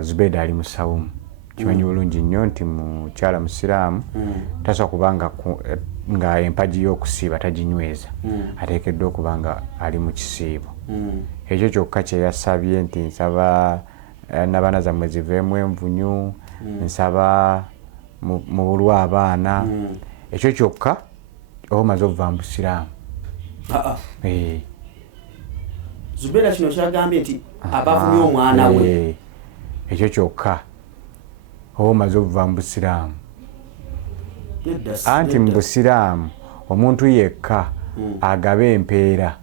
Zubeda ali musawumu kimanyi bulungi nnyo nti mukyala musiraamu tasobola kubanga nga empaji y'okusiiba taginyweza ateekeddwa okuba nga ali mu kisiibo ekyo kyokka kye yasabye nti nsaba n'abaana zammwe ziveemu envunyu nsaba mubulwe abaana ekyo kyokka oba omaze okuva mu busiraamu. Zubeda kino kyagambye nti abavumye omwana we ekyo kyokka oba omaze okuva mu busiraamu anti mu busiraamu omuntu yekka agaba empeera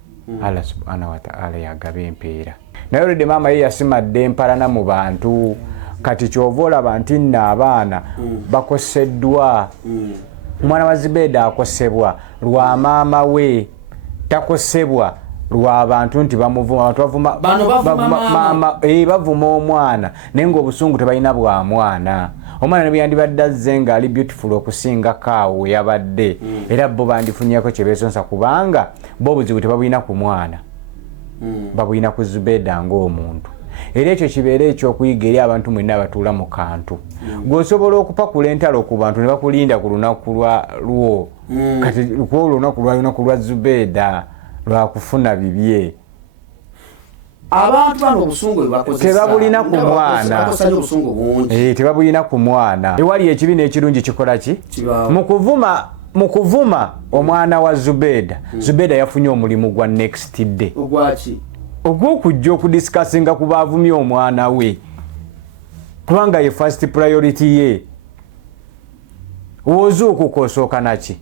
Allah subhanahu wa ta'ala yagaba empeera naye olidde maama ye yasimadde empalana mu bantu kati kyova olaba nti nno abaana bakoseddwa. Omwana wa Zubeda akosebwa lwa maama we takosebwa lwa bantu nti bamuvuma bavuma omwana naye ng'obusungu tebalina bwa mwana. Omwana ne byandibadde azze nga ali beautiful okusinga kaawo yabadde era bo bandifunyeko kye beesonsa kubanga bo obuzibu tebabulina ku mwana babulina ku Zubeda ng'omuntu. Era ekyo kibeera ekyokuyiga eri abantu mwenna abatuula mu kantu gw'osobola okupakula entalo ku bantu ne bakulinda ku lunaku lwo kati lunaku lwa Zubeda lwakufuna bibye. Abantu bano obusungu bakozesa tebabulina ku mwana tebabulina ku mwana. Ewali ekibi n'ekirungi kikola ki mu kuvuma omwana wa Zubeda. Zubeda yafunye omulimu gwa next day ogw'okujja okudisikasinga ku baavumye omwana we kubanga ye first priority ye. Wozuukuka osooka naki?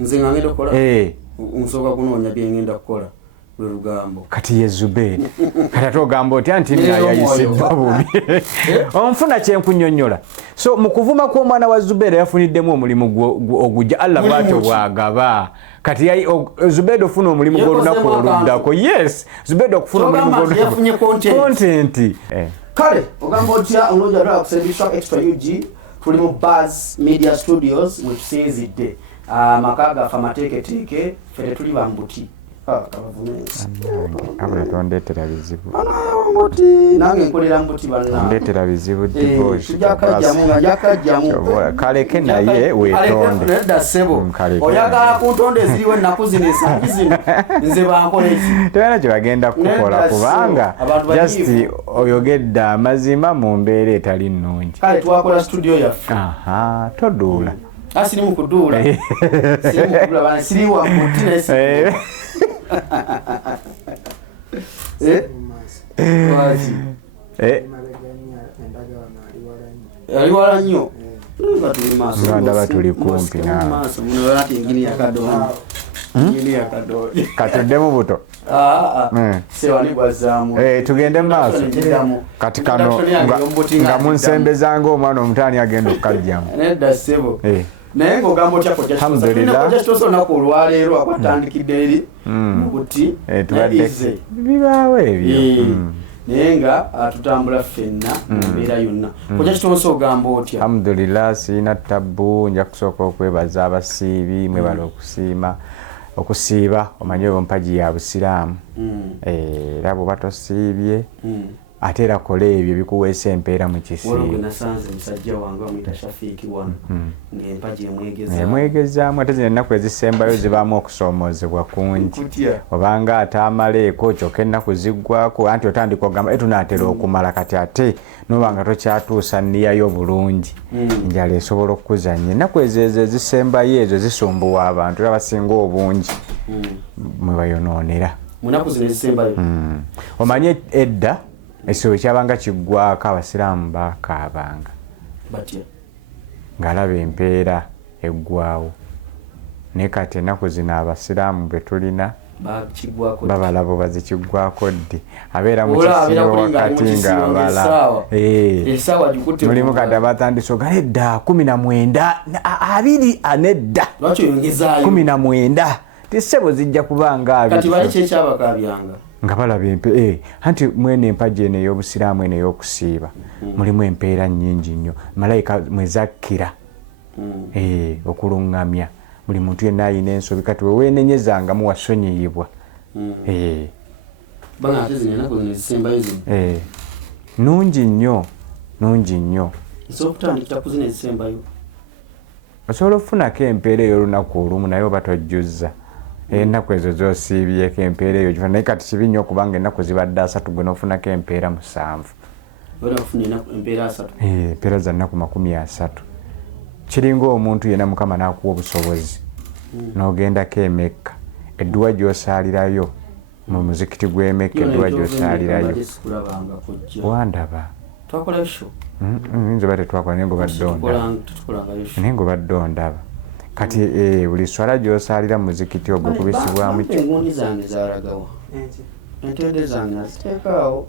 Nze nga ngenda kukola nsooka kunoonya bye ngenda kukola lwe lugambo kati ye Zubeda kati ate ogamba otya nti nayayisiddwa bubi onfuna kyenkunyonnyola. So mu kuvuma kw'omwana wa Zubeda yafuniddemu omulimu ogujja Allah bwatyo bwagaba. Kati Zubeda ofuna omulimu gw'olunaku oluddako. Yes, Zubeda okufuna omulimu yafunye content. Kale ogamba otya onojja lwa kusembisha Extra UG tuli mu Buzz Media Studios we tusinzidde amaka gaffe amateeketeeke ffe tuli bambuti abula tondetera bizibu nange nkolera mbuti tondetera bizibu divorce kaleke naye weetonde nedda ssebo oyagala kuntonda eziriwo ennaku zino ensangi zino nze bankola eki tebana kye bagenda kukola kubanga just oyogedde amazima mu mbeera etali nnungi. Kale twakola studio yaffe toduula asiri mu kuduula bana siri wa mbuti nesi aliwala nnyo ndaba tuli kumpi katuddemu buto tugende mu maaso kati kano nga munsembezanga omwana omutaani agenda okukajjamu nedda ssebo naye ng'ogamba otya kojja olunaku olwaleero akwatandikidde eri mubuti naize bibaawo ebyo naye nga tutambula ffenna mu mbeera yonna kojja kitonsa ogamba otya? Alhamdulillah siina tabbu nja kusooka okwebaza abasiibi mwebala okusiiba omanye ompaji ya busiraamu era bw'oba tosiibye ate era kola ebyo bikuweesa empeera mu kisiibo. Waliwo gwe nasanze musajja wange bamuyita Shafiiki wano ng'empagi emwegezaamu ate zino ennaku ezisembayo zibaamu okusoomoozebwa kungi obanga ataamaleeko kyokka ennaku ziggwako anti otandika ogamba tunaatera okumala kati ate noba nga tokyatuusa nniyayo bulungi enjala esobola okukuzannya. Ennaku ezo ezisembayo ezo zisumbuwa abantu era basinga obungi mwe bayonoonera mu nnaku zino ezisembayo. Omanye edda ekisolo kyabanga kiggwako abasiraamu bakaabanga batya ng'alaba empeera eggwawo naye kati ennaku zino abasiraamu be tulina babalabo bazikiggwako ddi abeera mu kisiibo wakati ng'abala mulimu kati abatandise ogala edda 19 abiri anedda 19 tisebo zijja kubanga abiri kati bali kyekyabakabyanga nga balaba anti mwene empaji eno ey'obusiraamu eno ey'okusiiba mulimu empeera nnyingi nnyo malayika mwezakkira okuluŋŋamya buli muntu yenna ayina ensobi kati weweenenyezangamu wasonyiyibwa nungi nnyo nsobutandikira kuzina ezisembayo osobola okufunako empeera ey'olunaku olumu naye oba tojjuzza ennaku ezo zosiibyeko empeera eyo naye kati kibi nnyo okubanga ennaku zibadde 3 gwe n'ofunako empeera 7 empeera za nnaku 30 kiringa omuntu yenna Mukama n'akuwa obusobozi n'ogendako e Mecca edduwa gy'osaalirayo mu muzikiti gw'e Mecca edduwa gy'osaalirayo wandaba nze ba tetwakola naye ngobadde ondaba kati buli swala gy'osaalira mu muzikiti ogwo kubisibwamu engundi zange zalagawa entende zange naziteekaawo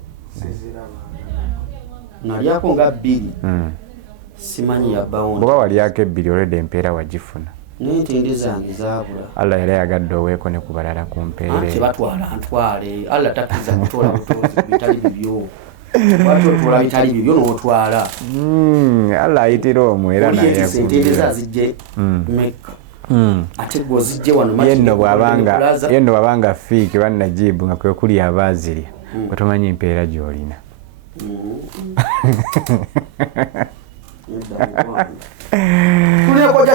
nalyako nga 2 simanyi yabbawo bwoba walyako 2 olwedde empeera wagifuna naye entende zange zaabula Allah era yagadde oweeko ne ku balala ku mpeera tebatwala ntwale Allah takkiriza kutoola butozi bitali bibyo watotwala bitali bibyo n'otwala Allah ayitira omwo era naye entende zazijje Mecca ate gwozijje wano yenno bwabanga fiiki bannajibu nga kwe kuli abaazirya bwetomanyi mpeera gy'olina tuleko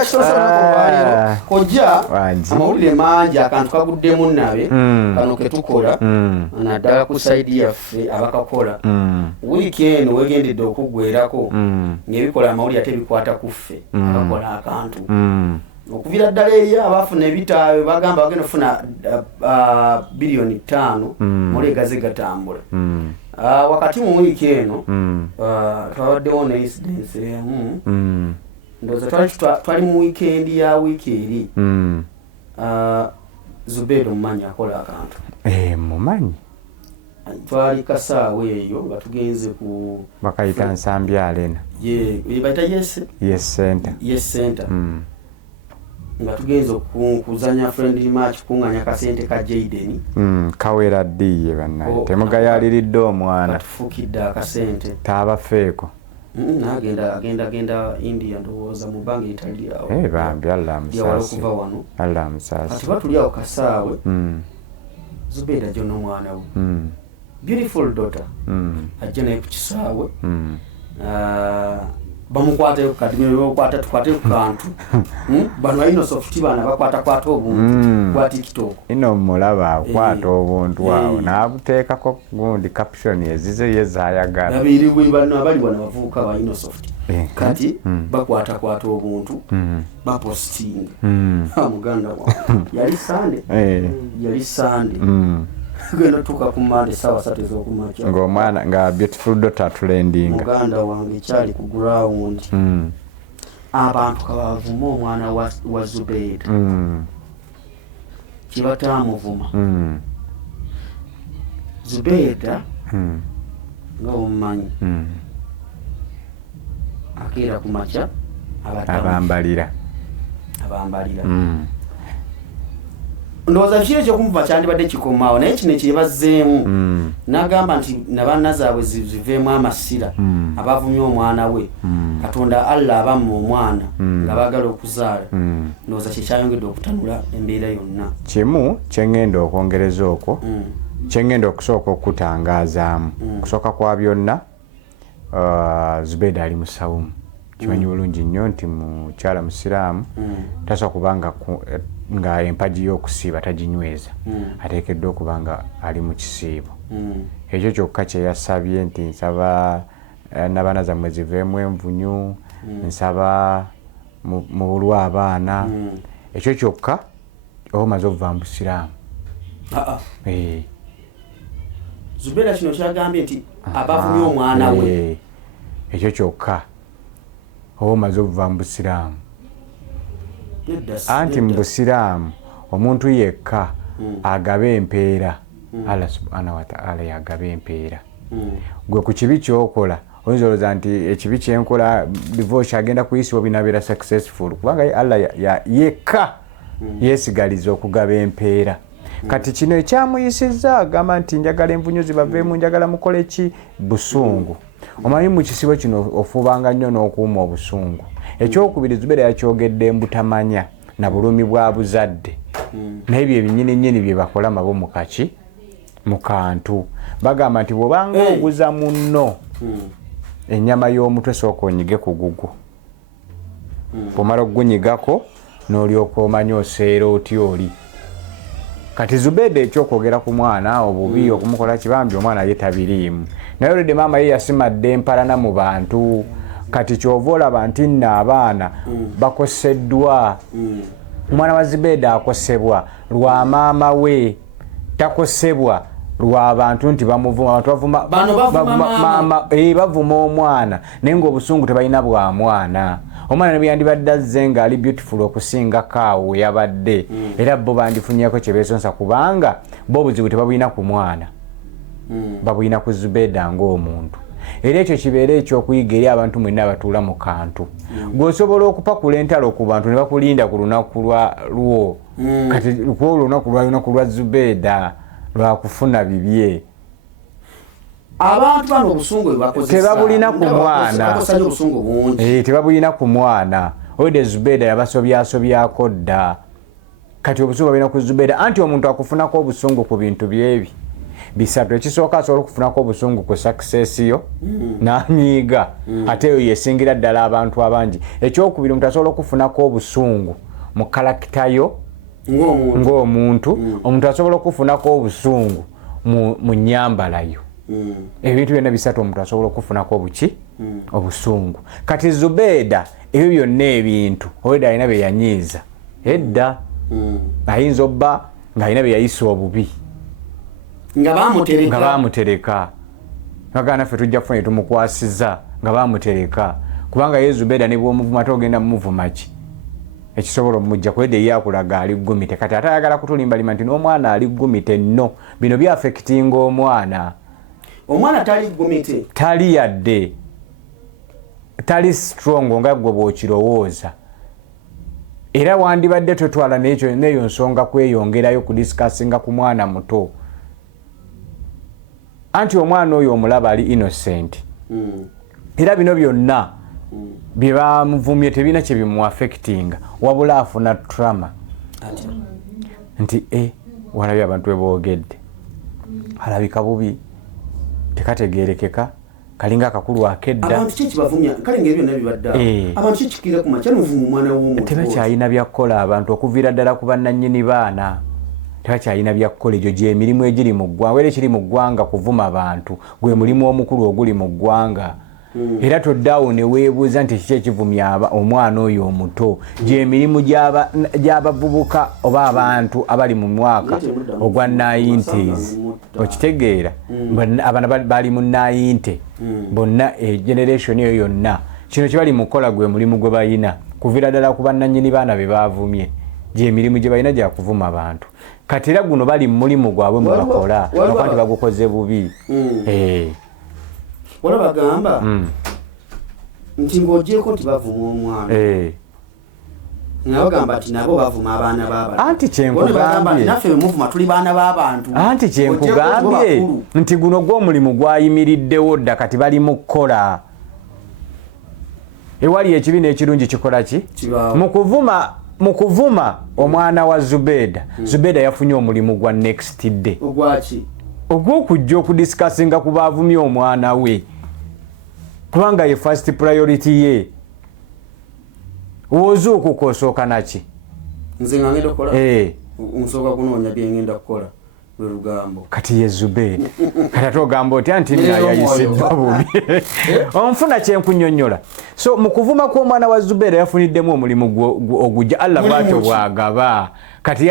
kojja amawulire mangi akantu kaguddemu nabe kano ketukola naddala ku saidi yaffe abakakola wiiki eno wegendedde okuggwerako ngaebikola amawulire ate bikwata ku ffe abakola akantu okuvira ddala eri abafuna ebitaabe bagamba bagenda ofuna bilioni 5 mulegaze gatambula wakati mu wiiki eno twawaddewo ne incidence emu ndowooza twali mu wiikendi ya wiiki eri Zubeida omumanyi akola akantu mumanyi twali kasaawa eyo nga tugenze ku bakayita Nsambi Arena bayita yes center nga tugenze okuzanya friendly match kunganya kasente ka Jaden kawera ddiye bannaye temugayaliridde omwana katufukidde akasente taabafeeko agenda India ndowooza mu bbanga etali awo bambi okuva wano Allah amusaasi kati batuli awo kasaawe Zubeida jo n'omwana we beautiful daughter ajja naye ku kisaawe bamukwate kadimbeokwata tukwate ku kantu bano Inosoft bana bakwata obuntu bwa TikTok ino mulaba akwata obuntu awo n'abuteekako gundi caption ezizo yezayagala babiri bano abali wana bavuuka ba Inosoft kati bakwata obuntu baposting muganda wa yali Sunday genda tuka ku Monday sawa 3 z'okumakya ng'omwana nga beautiful daughter atulendinga muganda wange kyali ku ground abantu kabavuma omwana wa Zubeida kibatamuvuma Zubeida nga omumanyi akeera ku makya abambalira ndowooza kiri ekyokumuva kyandibadde kikomaawo naye kino kyebazzeemu n'agamba nti nabaana zaabwe ziveemu amasira abavumye omwana we Katonda Allah abamu omwana nga baagala okuzaala ndowooza kyekyayongedde okutanula embeera yonna kimu kyengenda okwongereza okwo kyengenda okusooka okutangazaamu kusooka kwa byonna Zubeida ali musawumu kimanyi bulungi nnyo nti mukyala musiraamu tasobola kubanga nga empaji y'okusiiba taginyweza ateekeddwa okubanga ali mu kisiibo ekyo kyokka kye yasabye nti nsaba n'abaana zammwe ziveemu envunyu nsaba mubulwa abaana ekyo kyokka oba omaze okuva mu busiraamu Zubeida kino kyagambye nti abavumye omwana we ekyo kyokka oba omaze okuva mu busiraamu anti mu busiraamu omuntu yekka agaba empeera Allah subhanahu wa ta'ala yagaba empeera gwe ku kibi kyokola oyinza olowooza nti ekibi kyenkola divorce agenda kuyisibwa binabeera successful kubanga Allah yekka yeesigaliza okugaba empeera kati kino ekyamuyisizza agamba nti njagala envunyu zibaveemu njagala mukole ki busungu omanyi mu kisibo kino ofubanga nnyo n'okuuma obusungu ekyokubiri Zubeida yakyogedde mbutamanya na bulumi bwa buzadde n'ebyo ebinyininyini bye bakola mabo mu kantu bagamba nti bw'obanga oguza munno ennyama y'omutwe sooka onyige ku gugu bw'omala okugunyigako n'olyoka omanya oseera oti oli kati Zubeda ekyokwogera ku mwana obubi okumukola kibambi omwana ye tabiriimu naye olidde maama ye yasimadde empalana mu bantu kati kyova olaba nti nno abaana bakoseddwa omwana wa Zubeda akosebwa lwa maama we takosebwa lwa bantu nti bamuvuma abantu bavuma omwana naye ng'obusungu tebalina bwa mwana omwana nebiyandibadde azze nga ali beautiful okusinga kaawo yabadde era bo bandifunyeko kye beesonsa kubanga bo obuzibu tebabulina ku mwana babulina ku Zubeda ng'omuntu era ekyo kibeera ekyokuyiga eri abantu mwenna abatuula mu kantu gweosobola okupakula entalo ku bantu ne bakulinda ku lunaku lwo kati olunaku lwa Zubeda lwakufuna bibye abantu bano obusungu tebabulina ku mwana tebabulina ku mwana oyide Zubeda yabasobyasobyako dda kati obusungu babulina ku Zubeda anti omuntu akufunako obusungu ku bintu byebi bisatu ekisooka asobola okufunako obusungu ku success yo n'anyiiga ate eyo yesingira ddala abantu abangi ekyokubiri omuntu asobola okufunako obusungu mu kalakita yo ng'omuntu omuntu asobola okufunako obusungu mu nnyambala yo ebintu byonna bisatu omuntu asobola okufunako obuki obusungu kati Zubeda ebyo byonna ebintu oyida alina bye yanyiiza edda ayinza obba ng'alina bye yayisa obubi nga bamutereka bagana ffe tujja kufuna tumukwasiza nga bamutereka kubanga ye Zubeda ne bw'omuvuma togenda mumuvuma ki ekisobola omujja kwedde ye akulaga ali ggumite kati ate ayagala kutulimba lima nti n'omwana ali ggumite nno bino byafekitinga omwana tali ggumite tali yadde tali strong nga gwe bw'okirowooza era wandibadde totwala n'eyo nsonga kweyongerayo kudisikasinga ku mwana muto anti omwana oyo omulaba ali innocent era bino byonna bye bamuvumye tebina kye bimuaffectinga wabula afuna trauma nti walabye abantu beboogedde alabika bubi tekategerekeka kalinga akakulu akedda abantu kibavumya kale ng'ebyo nabibadde abantu kikikira ku macha n'ovumu omwana w'omuntu tebakyalina byakukola abantu okuviira ddala ku bannannyini baana tebakyalina byakukola egyo gy'emirimu egiri mu ggwanga era ekiri mu ggwanga kuvuma abantu gwe mulimu omukulu oguli mu ggwanga era toddaawo ne weebuuza nti kiki ekivumya omwana oyo omuto gy'emirimu gy'abavubuka oba abantu abali mu mwaka ogwa 90s okitegeera abana bali mu 90 bonna generation eyo yonna kino kibali mu kukola gwe mulimu gwe balina kuviira ddala ku bannannyini baana be baavumye gy'emirimu gye balina gya kuvuma abantu kati era guno bali mu mulimu gwabwe mwe bakola okuba nti bagukoze bubi wala bagamba nti ng'ogyeko nti bavuma omwana nabagamba nti nabo bavuma abaana b'abantu anti kyenkugambye naffe bemuvuma tuli baana b'abantu anti kyenkugambye nti guno gw'omulimu gwayimiriddewo dda kati bali mu kukola ewali ekibi n'ekirungi kikola ki mu kuvuma omwana wa Zubeda Zubeda yafunye omulimu gwa next day ogw'okujja okudisikasinga ku baavumye omwana we kubanga ye first priority ye wozuukuka osooka naki nze nga ngenda okukola nsooka kunoonya bye ngenda kukola lwe lugambo kati ye Zubeda kati ate ogamba otya nti nayayisiddwa bubi onfuna kyenkunyonnyola so mu kuvuma kw'omwana wa Zubeda yafuniddemu omulimu ogujja Allah bwatyo bwagaba kati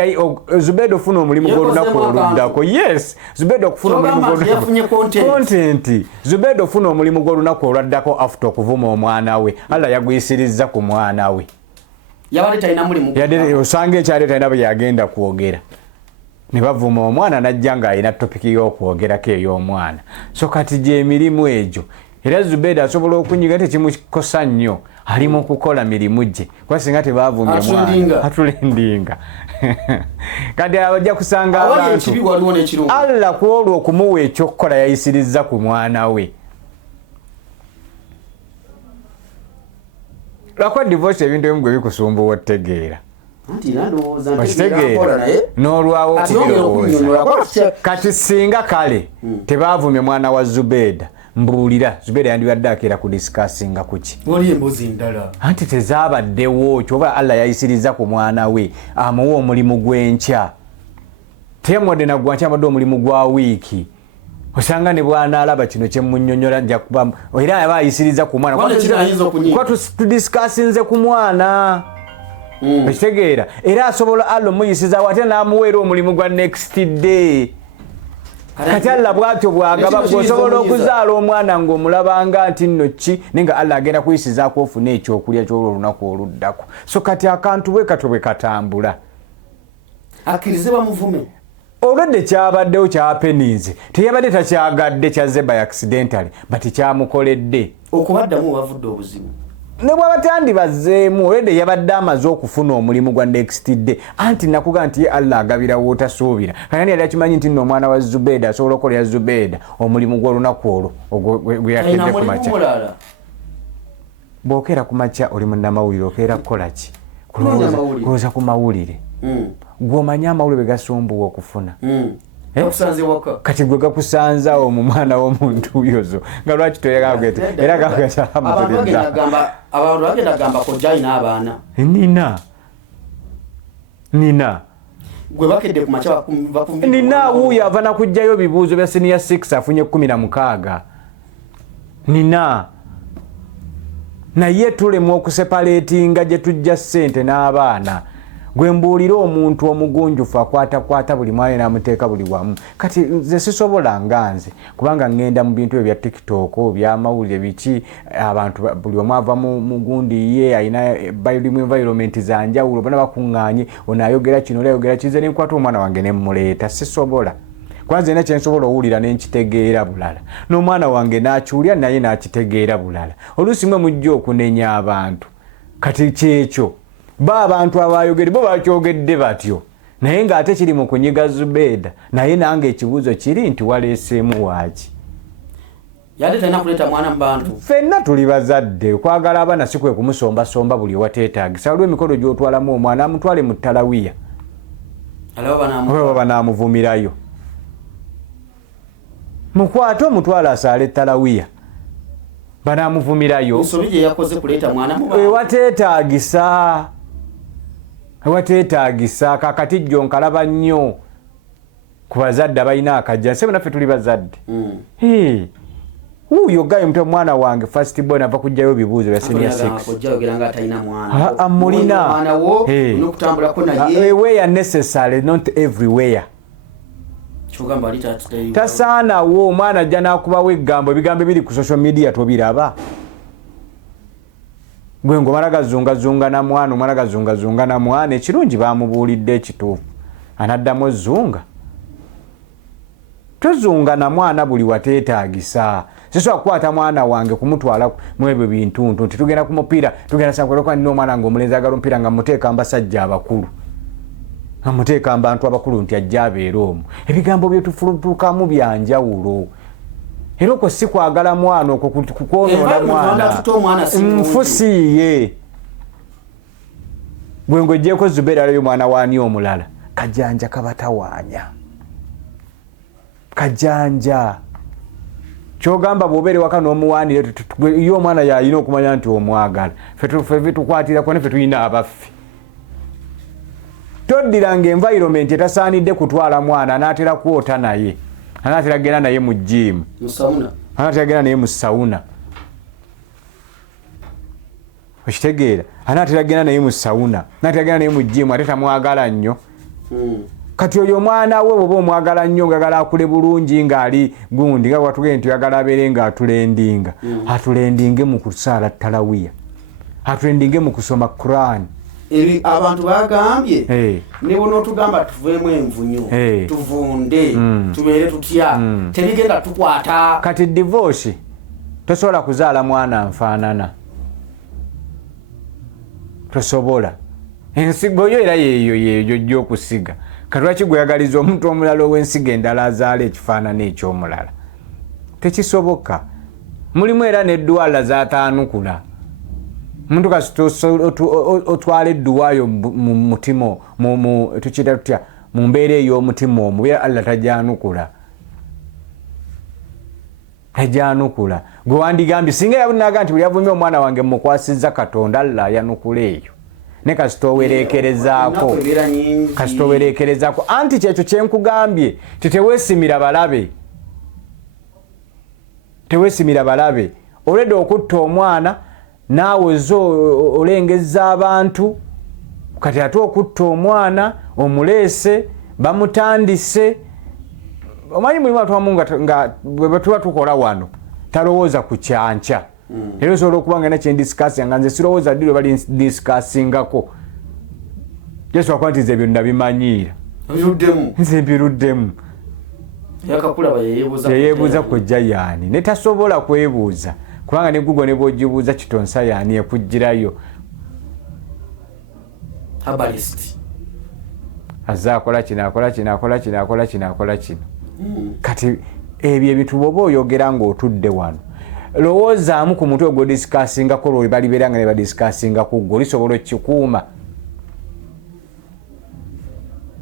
Zubeda ofuna omulimu gw'olunaku oluddako yes Zubeda okufuna omulimu content Zubeda ofuna omulimu gw'olunaku olwaddako after okuvuma omwana we Allah yaguyisirizza ku mwana we yabadde talina mulimu osanga ekyali talina bwe yagenda kwogera ne bavuma omwana najja ng'alina topiki y'okwogerako ey'omwana so kati gy'emirimu egyo era Zubeda asobola okunyiga tekimukosa nnyo ali mu kukola mirimu gye kuba singa tebaavumye omwana atulendinga kati abajja kusanga abantu Allah ku olwo okumuwa ekyokukola yayisirizza ku mwana we lwakwa divorce ebintu ebimu gwe bikusumbuwa otegeera okitegeera n'olwawo okubirowooza kati singa kale tebaavumye mwana wa Zubeda mbuulira Zubeida yandibadde akeera ku discussinga kuki wali embuzi ndala anti tezaabaddewo kyoba Allah yayisiriza ku mwana we amuwa omulimu gw'enkya temwadde nagwankya abadde omulimu gwa wiiki osanga ne bwana alaba kino kyemunnyonnyola nja kuba era yaba ayisiriza ku mwana kwa tudiscussinze ku mwana ekitegeera era asobola Allah omuyisizaawo ate n'amuweera omulimu gwa next day kati Allah bwatyo bwagaba osobola okuzaala omwana ng'omulabanga nti nno ki naye nga Allah agenda kuyisizaako ofuna ekyokulya ky'olunaku oluddako so kati akantu bwe katyo bwe katambula akkirize bamuvume olwedde kyabaddewo kyapenize teyabadde takyagadde kyazze by accidentally but kyamukoledde okubaddamu wavudde obuzibu ne bwaba tandibazzeemu olwedde yabadde amaze okufuna omulimu gwa next day anti nakuga nti ye Allah agabirawo otasuubira kayani yali akimanyi nti nno omwana wa Zubeida asobola okukolera Zubeida omulimu gw'olunaku olwo gwe yakedde ku makya bw'okeera ku makya oli munnamawulire okeera kukola ki kulowooza ku mawulire gw'omanyi amawulire bwe gasumbuwa okufuna kati gwe gakusanzaawo mu mwana w'omuntu yozo nga lwaki toyagagete era gagakyamutulidda abantu bagenda gamba kojja alina abaana nina gwe bakedde ku makya nina wuuyo ava nakugjayo bibuuzo bya senior 6 afunye 16 nina naye tulemu okuseparatinga gye tujja ssente n'abaana gwe mbuulira omuntu omugunjufu akwatakwata buli mwana n'amuteeka buli wamu kati nze sisobola nga nze kubanga ngenda mu bintu ebya TikTok byamawulire biki abantu buli omu ava mu gundi ye ayina balimu environment za njawulo bana bakuŋŋaanye ono ayogera kino ayogera kize nenkwata omwana wange ne mmuleeta sisobola kwanza ina kyensobola owulira nenkitegeera bulala n'omwana wange n'akiwulira naye n'akitegeera bulala oluusi mwe mujja okunenya abantu kati kyekyo abantu abayogeri bo bakyogedde batyo naye ng'ate kiri mu kunyiga Zubeida naye nange ekibuuzo kiri nti waleeseemu waaki yali talina kuleeta mwana mu bantu ffenna tuli bazadde okwagala abaana si kwe kumusombasomba buli wateetaagisa waliwo emikolo gy'otwalamu omwana amutwale mu ttalawiya baba naamuvumirayo mukwate omutwale asaale ettalawiya banaamuvumirayo nsobi gye yakoze kuleeta mwana mu bantu ewateetaagisa kakati jjo nkalaba nnyo ku bazadde abalina akajja nse naffe tuli bazadde wuuyo gayo mute omwana wange first born ava kujjayo bibuuzo bya senior 6 amulina where necessary not everywhere tasaanawo omwana ajja n'akubawo ebigambo ebiri ku social media tobiraba gwe ng'omala gazungazunga na mwana omwana gazungazunga na mwana ekirungi bamubuulidde ekituufu anaddamu ozunga tozunga na mwana buli wateetaagisa sisobola kukwata mwana wange kumutwala mu ebyo bintuntu nti tugenda ku mupiira tugenda sankolekwa nina omwana ng'omulenzi agala omupiira nga muteeka mbasajja abakulu amuteeka abantu abakulu nti ajja abeera omwo ebigambo byetufulutukamu byanjawulo era okwo si kwagala mwana okwo kukwonoona mwana nfusiiye gwe ng'oggyeko Zubeida alayo mwana waani omulala kajanja kabatawaanya kajanja kyogamba bw'obeere waka n'omuwaanire ye omwana yalina okumanya nti omwagala ffe tukwatirako ne ffe tulina abaffe toddiranga environment etasaanidde kutwala mwana anaatera kwota naye anaatera genda naye mu jimu anaatera genda naye mu sawuna okitegeera anaatera genda naye mu sawuna anaatera genda naye mu jimu ate tamwagala nnyo kati oyo omwana we bwoba omwagala nnyo ngagala akule bulungi ng'ali gundi nga watugende nti oyagala abeere ng'atulendinga atulendinge mu kusaala ttalawiya atulendinge mu kusoma Quran abantu bagambye ne bonootugamba tuveemu envunyu tuvunde tubeere tutya tebigenda tukwata kati divorce tosobola kuzaala mwana nfaanana tosobola ensigo yo era yeeyo gyojja okusiga kati lwaki gweyagaliza omuntu omulala ow'ensigo endala azaala ekifaanana eky'omulala tekisoboka mulimu era n'eddwala zaataanukula omuntu kasi otwala edduwaayo mu mutima tukiyita tutya mu mbeera ey'omutima omubi Allah tajjanukula ejanukula gwe wandigambye singa yabunaga nti buli avumye omwana wange mukwasizza Katonda alla yanukula eyo ne kasitowerekerezaako kasitowerekerezaako anti kyekyo kyenkugambye teteweesimira balabe teweesimira balabe olwedde okutta omwana naawe olengeza abantu kati ate okutta omwana omuleese bamutandise omanyi mulimu atuwamu nga bwe tuba tukola wano talowooza ku kyanca era osobola okuba nga nakyendisikasi nga nze sirowooza ddi lwe bali ndisikasingako yesu akuba nti nze ebyo nabimanyiira nze mbiruddemu yeyeebuuza kujja yaani ne tasobola kwebuuza kubanga ne Google ne bw'ogibuuza kitonsa yaani ekugirayo azze akola kino akola kino akola kino akola kino akola kino kati ebyo ebintu bw'oba oyogera ng'otudde wano lowoozaamu ku mutwe ogwo disikaasingako lwe balibeera nga ne badisikasinga ku gwe olisobola okikuuma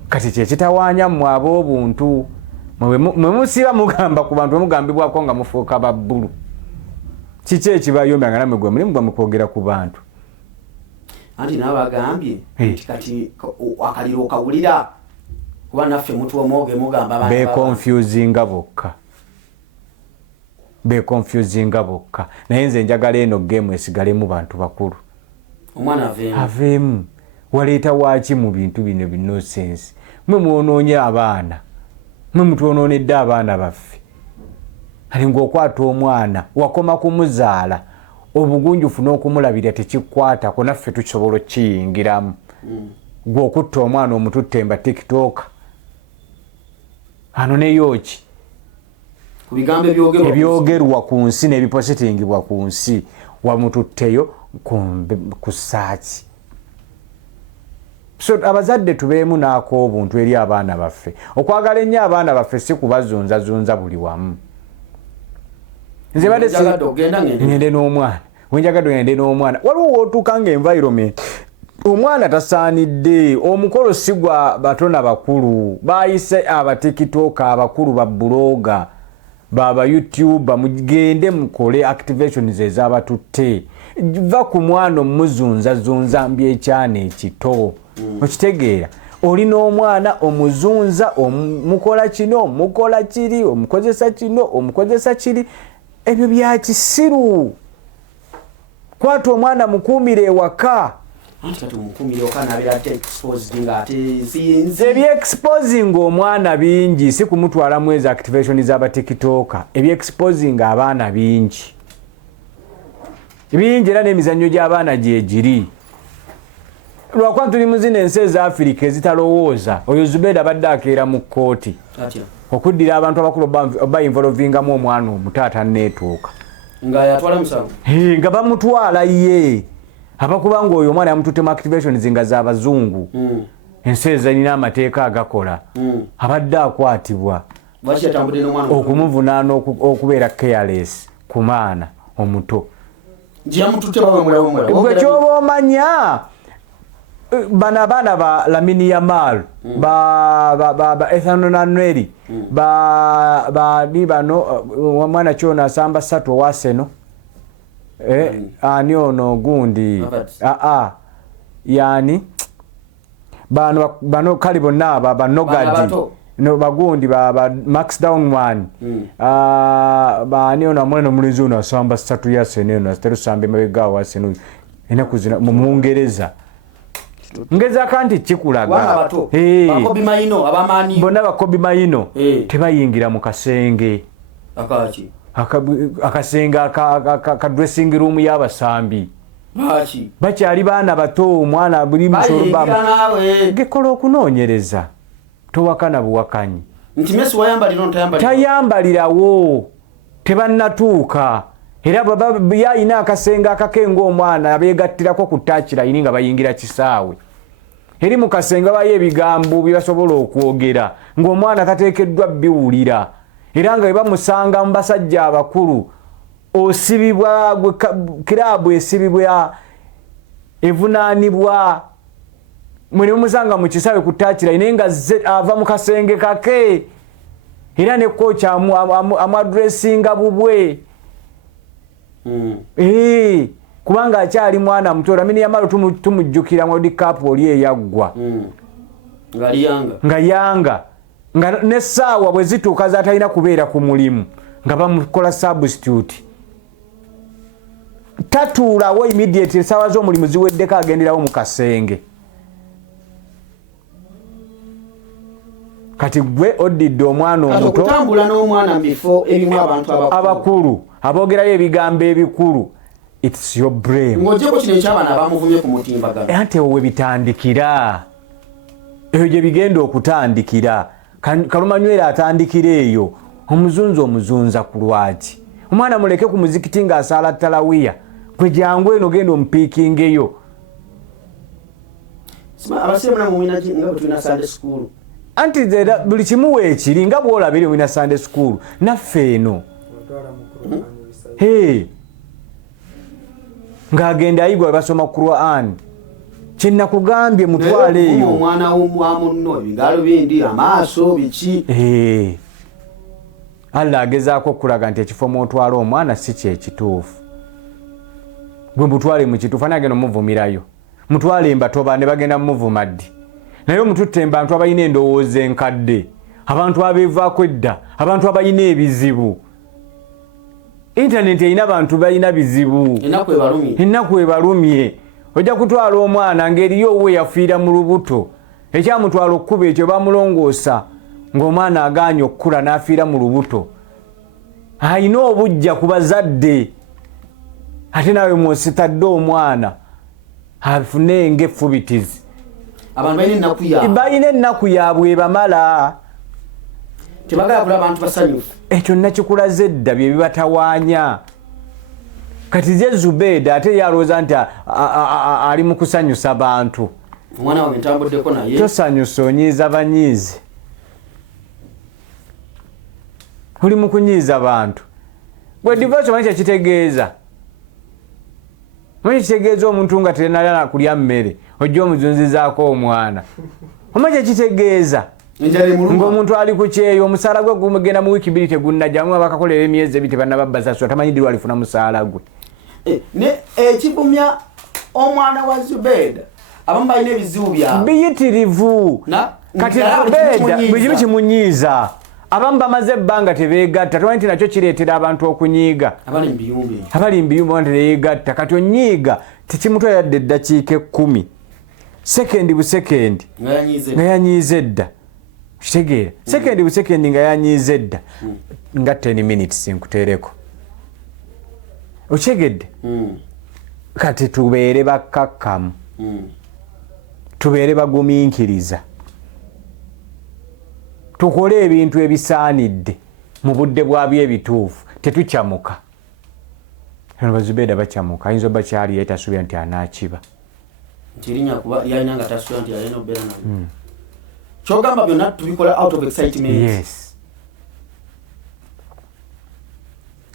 kati kyekitawaanya mmwe ab'obuntu mwe musiba mugamba ku bantu bemugambibwako nga mufuuka babbulu kiki ekibayomba nga namwe gwe mulimu gwe mukwogera ku bantu anti nabagambye kati akaliro okawulira kuba naffe mutu omwoge mugamba beconfusinga bokka naye nze njagala eno gemu esigalemu bantu bakulu omwana aveemu waleeta waaki mu bintu bino binosensi mwe mwonoonye abaana mwe mutwonoonedde abaana baffe ali ng'okwata omwana wakoma kumuzaala obugunjufu n'okumulabira tekikwatako naffe tukisobola okiyingiramu gwe okutta omwana omututtemba tiktok ano neyoki ebyogerwa ku nsi n'ebipositingibwa ku nsi wamututteyo ku saaki so abazadde tubeemu n'akoobuntu eri abaana baffe okwagala ennyo abaana baffe si kubazunzazunza buli wamu nze badde ngende n'omwana wenjagadde ngende n'omwana waliwo wootuuka nga environment omwana tasaanidde omukolo si gwa batona bakulu bayise abatikitoka abakulu babbuloga baba youtube mugende mukole activations ez'abatutte va ku mwana omuzunzazunza mbyekyana ekito okitegeera olina omwana omuzunza omukola kino omukola kiri omukozesa kino omukozesa kiri ebyo byakisiru kwata omwana mukuumire ewaka ebyexposing omwana bingi si kumutwala mwezi activation z'abatikitoka ebyexposing abaana bingi era n'emizannyo gy'abaana gyegiri lwakuba tuli muzino ensi eza Afirika ezitalowooza oyo Zubeida badde akeera mu kkooti okuddira abantu abakulu bayinvolovingamu omwana omutaata neetuuka nga bamutwala ye abakuba ngaoyo omwana yamututtemu activations nga z'abazungu ensi ezirina amateeka agakola abadde akwatibwa okumuvunaana okubeera careless ku maana omuto gwe kyoba omanya bano abaana ba Lamine Yamal ba Ethan Nwaneri bani bano omwana kyono asamba 3 owa Arsenal ani ono gundi yani bano kali bonna aba banogadi no bagundi ba Max Downman bani ono amwana omulenzi ono asamba 3 ya Arsenal no aterusambe mabega wa Arsenal enaku zina mu Mungereza ngeza kanti kikulaga bakobi mayino abamani bonna bakobi mayino tebayingira mu kasenge akasenge aka dressing room y'abasambi bakyali baana bato omwana buli musolbamu gekola okunoonyereza towakana buwakanyi nti Messi tayambalirawo tebannatuuka era baba yayina akasenga akakenga omwana abeegattirako ku touchline nga bayingira kisaawe eri mu kasenga baye ebigambo byebasobola okwogera ng'omwana tateekeddwa biwulira era nga bamusanga mu basajja abakulu osibibwa kiraabu esibibwa evunaanibwa mwene mumusanga mu kisaawe ku touchline naye nga ava mu kasenge kake era ne coach amadressinga bubwe kubanga akyali mwana muto Lamine Yamal tumujjukira mu World Cup oli eyaggwa nga yanga nga ne saawa bwe zituuka zatalina kubeera ku mulimu nga bamukola substitute tatuulawo immediate saawa z'omulimu ziweddeko agenderawo mu kasenge kati gwe oddidde omwana omuto okutambula n'omwana mu bifo ebimu abantu abakulu aboogerayo ebigambo ebikulu it's your brain ng'ogyeko kino eky'abaana abamuvumye ku mutimbagano ate ewo bitandikira eyo gye bigenda okutandikira Kalumanywera atandikira eyo omuzunza ku lwaki omwana muleke ku muzikiti ng'asaala talawiya gwe jangu eno genda omupiikingeyo abasiraamu mumina nga bwe Sunday school anti buli kimu weekiri nga bw'olabire wina Sunday school naffe eno ng'agenda ayigwa basoma Quran kyenakugambye mutwale eyo omwana w'omwamunno ebingalo bindi amaaso biki Allah agezaako okulaga nti ekifo mwotwala omwana si kyekituufu gwe mutwale mu kituufu ani agenda omuvumirayo mutwale embatoba ne bagenda muvuma ddi naye omututte abantu abalina endowooza enkadde abantu abeevaako edda abantu abalina ebizibu internet erina abantu balina bizibu ennaku ebalumye ojja kutwala omwana ng'eriyo owe yafiira mu lubuto ekyamutwala okkuba ekyo bamulongoosa ng'omwana agaanye okukula n'afiira mu lubuto alina obujja ku bazadde ate nawe mwositadde omwana afune ng'effubitizi abantu balina ennaku yaabwe ebamala tebagala kulaba abantu basanyufu ekyo nakikulaze edda bye bibatawaanya kati ze Zubeida ate yalowooza nti ali mu kusanyusa bantu omwana wange ntambuddeko naye tosanyusa onyiiza banyiize oli mu kunyiiza bantu gwe divorce omanyi kyekitegeeza omanyi kitegeeza omuntu nga tenalala kulya mmere ojja omuzunzizaako omwana omanyi kyekitegeeza ng'omuntu ali ku kyeyo omusaala gwe gumugenda mu wiiki bbiri tegunnajjamu abakakolera emyezi ebiri tebannababasasula tamanyi ddi lwalifuna musaala gwe ekivumya omwana wa Zubeida abamu balina ebizibu byabwe biyitirivu kati Zubeida buli kimu kimunyiiza abamu bamaze ebbanga tebeegatta tomanyi nti nakyo kireetera abantu okunyiiga abali mbiyumba tebeegatta kati onyiiga tekimutwala yadde eddakiika 10 sekendi busekendi nga yanyiiza edda kitegeera sekendi busekendi nga yanyiiza edda nga 10 minutes nkuteereko okyegedde kati tubeere bakkakkamu tubeere bagumiikiriza tukole ebintu ebisaanidde mu budde bwabyo ebituufu tetukyamuka eno Bazubeida bakyamuka ayinza oba kyali yetasuubira nti anaakiba kyogamba byonna tubikola out of excitement. Yes,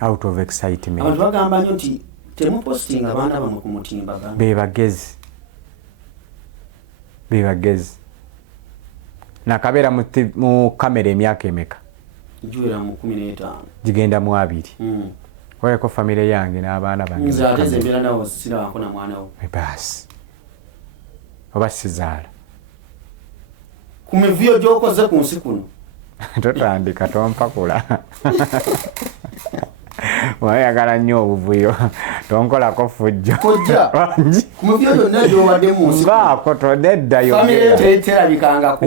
out of excitement. Abantu bagamba nnyo nti temupostinga abaana bamwe ku mutimbagano. Bebagezi nakabeera mu kamera emyaka emeka? Juira mu 15 gigenda mu 2. Wayeko famire yange n'abaana bange nze ateze embeera nawo sirabako na mwana wo basi oba sizaala ku mivuyo gy'okoze ku nsi kuno totandika tompakula wayagala nnyo obuvuyo tonkolako fujjo kojja ku mivuyo gyonna gy'owadde mu nsi ngaako toneddayo famire terabikangako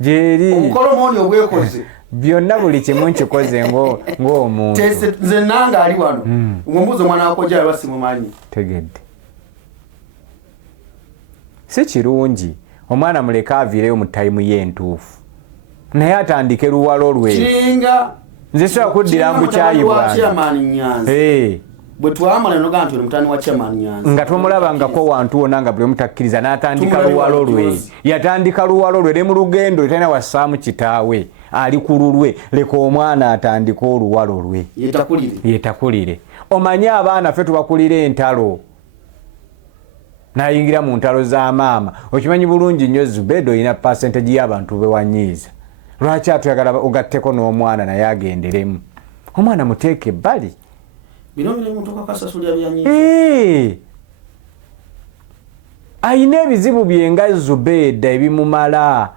jeri omukolomooni obwekoze byonna buli kimu nkikoze ng'omuntu nze nanga ali wano omumbuuzi omwana wakojja yaba simumanyi tegedde si kirungi omwana muleke aviireyo mu tayimu ye entuufu naye atandike luwalo lwe kiringa nze sobola kuddira mu kyayi bwange bwe twamala noga nti oli mutani wa Chairman Nyanzi nga tomulabangako wantu wonna nga buli omu takkiriza n'atandika luwalo lwe yatandika luwalo lwe ne mu lugendo talina wassaamu kitaawe ali ku lulwe leka omwana atandika oluwalo lwe yetakulire omanye abaana ffe tubakulira entalo n'ayingira mu ntalo za maama. Okimanyi bulungi nnyo Zubeida olina percentage y'abantu bewanyiiza. Lwaki atuyagala ogatteko n'omwana naye agenderemu? Omwana muteeke ebbali. Ayina ebizibu bye nga Zubeida ebimumala.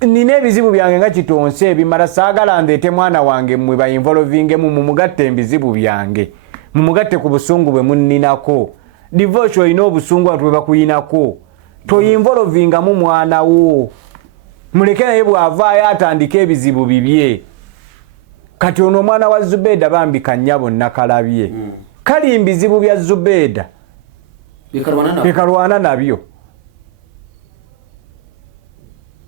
Nina ebizibu byange nga Kitonse ebimala, saagala ndeete mwana wange mmwe bayinvolvingemu mumugatte ebizibu byange. Mumugatte ku busungu bwe munninako. Divorce olina obusungu atu bwe bakuyinako. Toyinvolvingamu mwana wo. Muleke naye bw'avaayo atandika ebizibu bibye. Kati ono omwana wa Zubeida bambi kannya bonna kalabye. Kali mbizibu bya Zubeida bekalwana nabyo.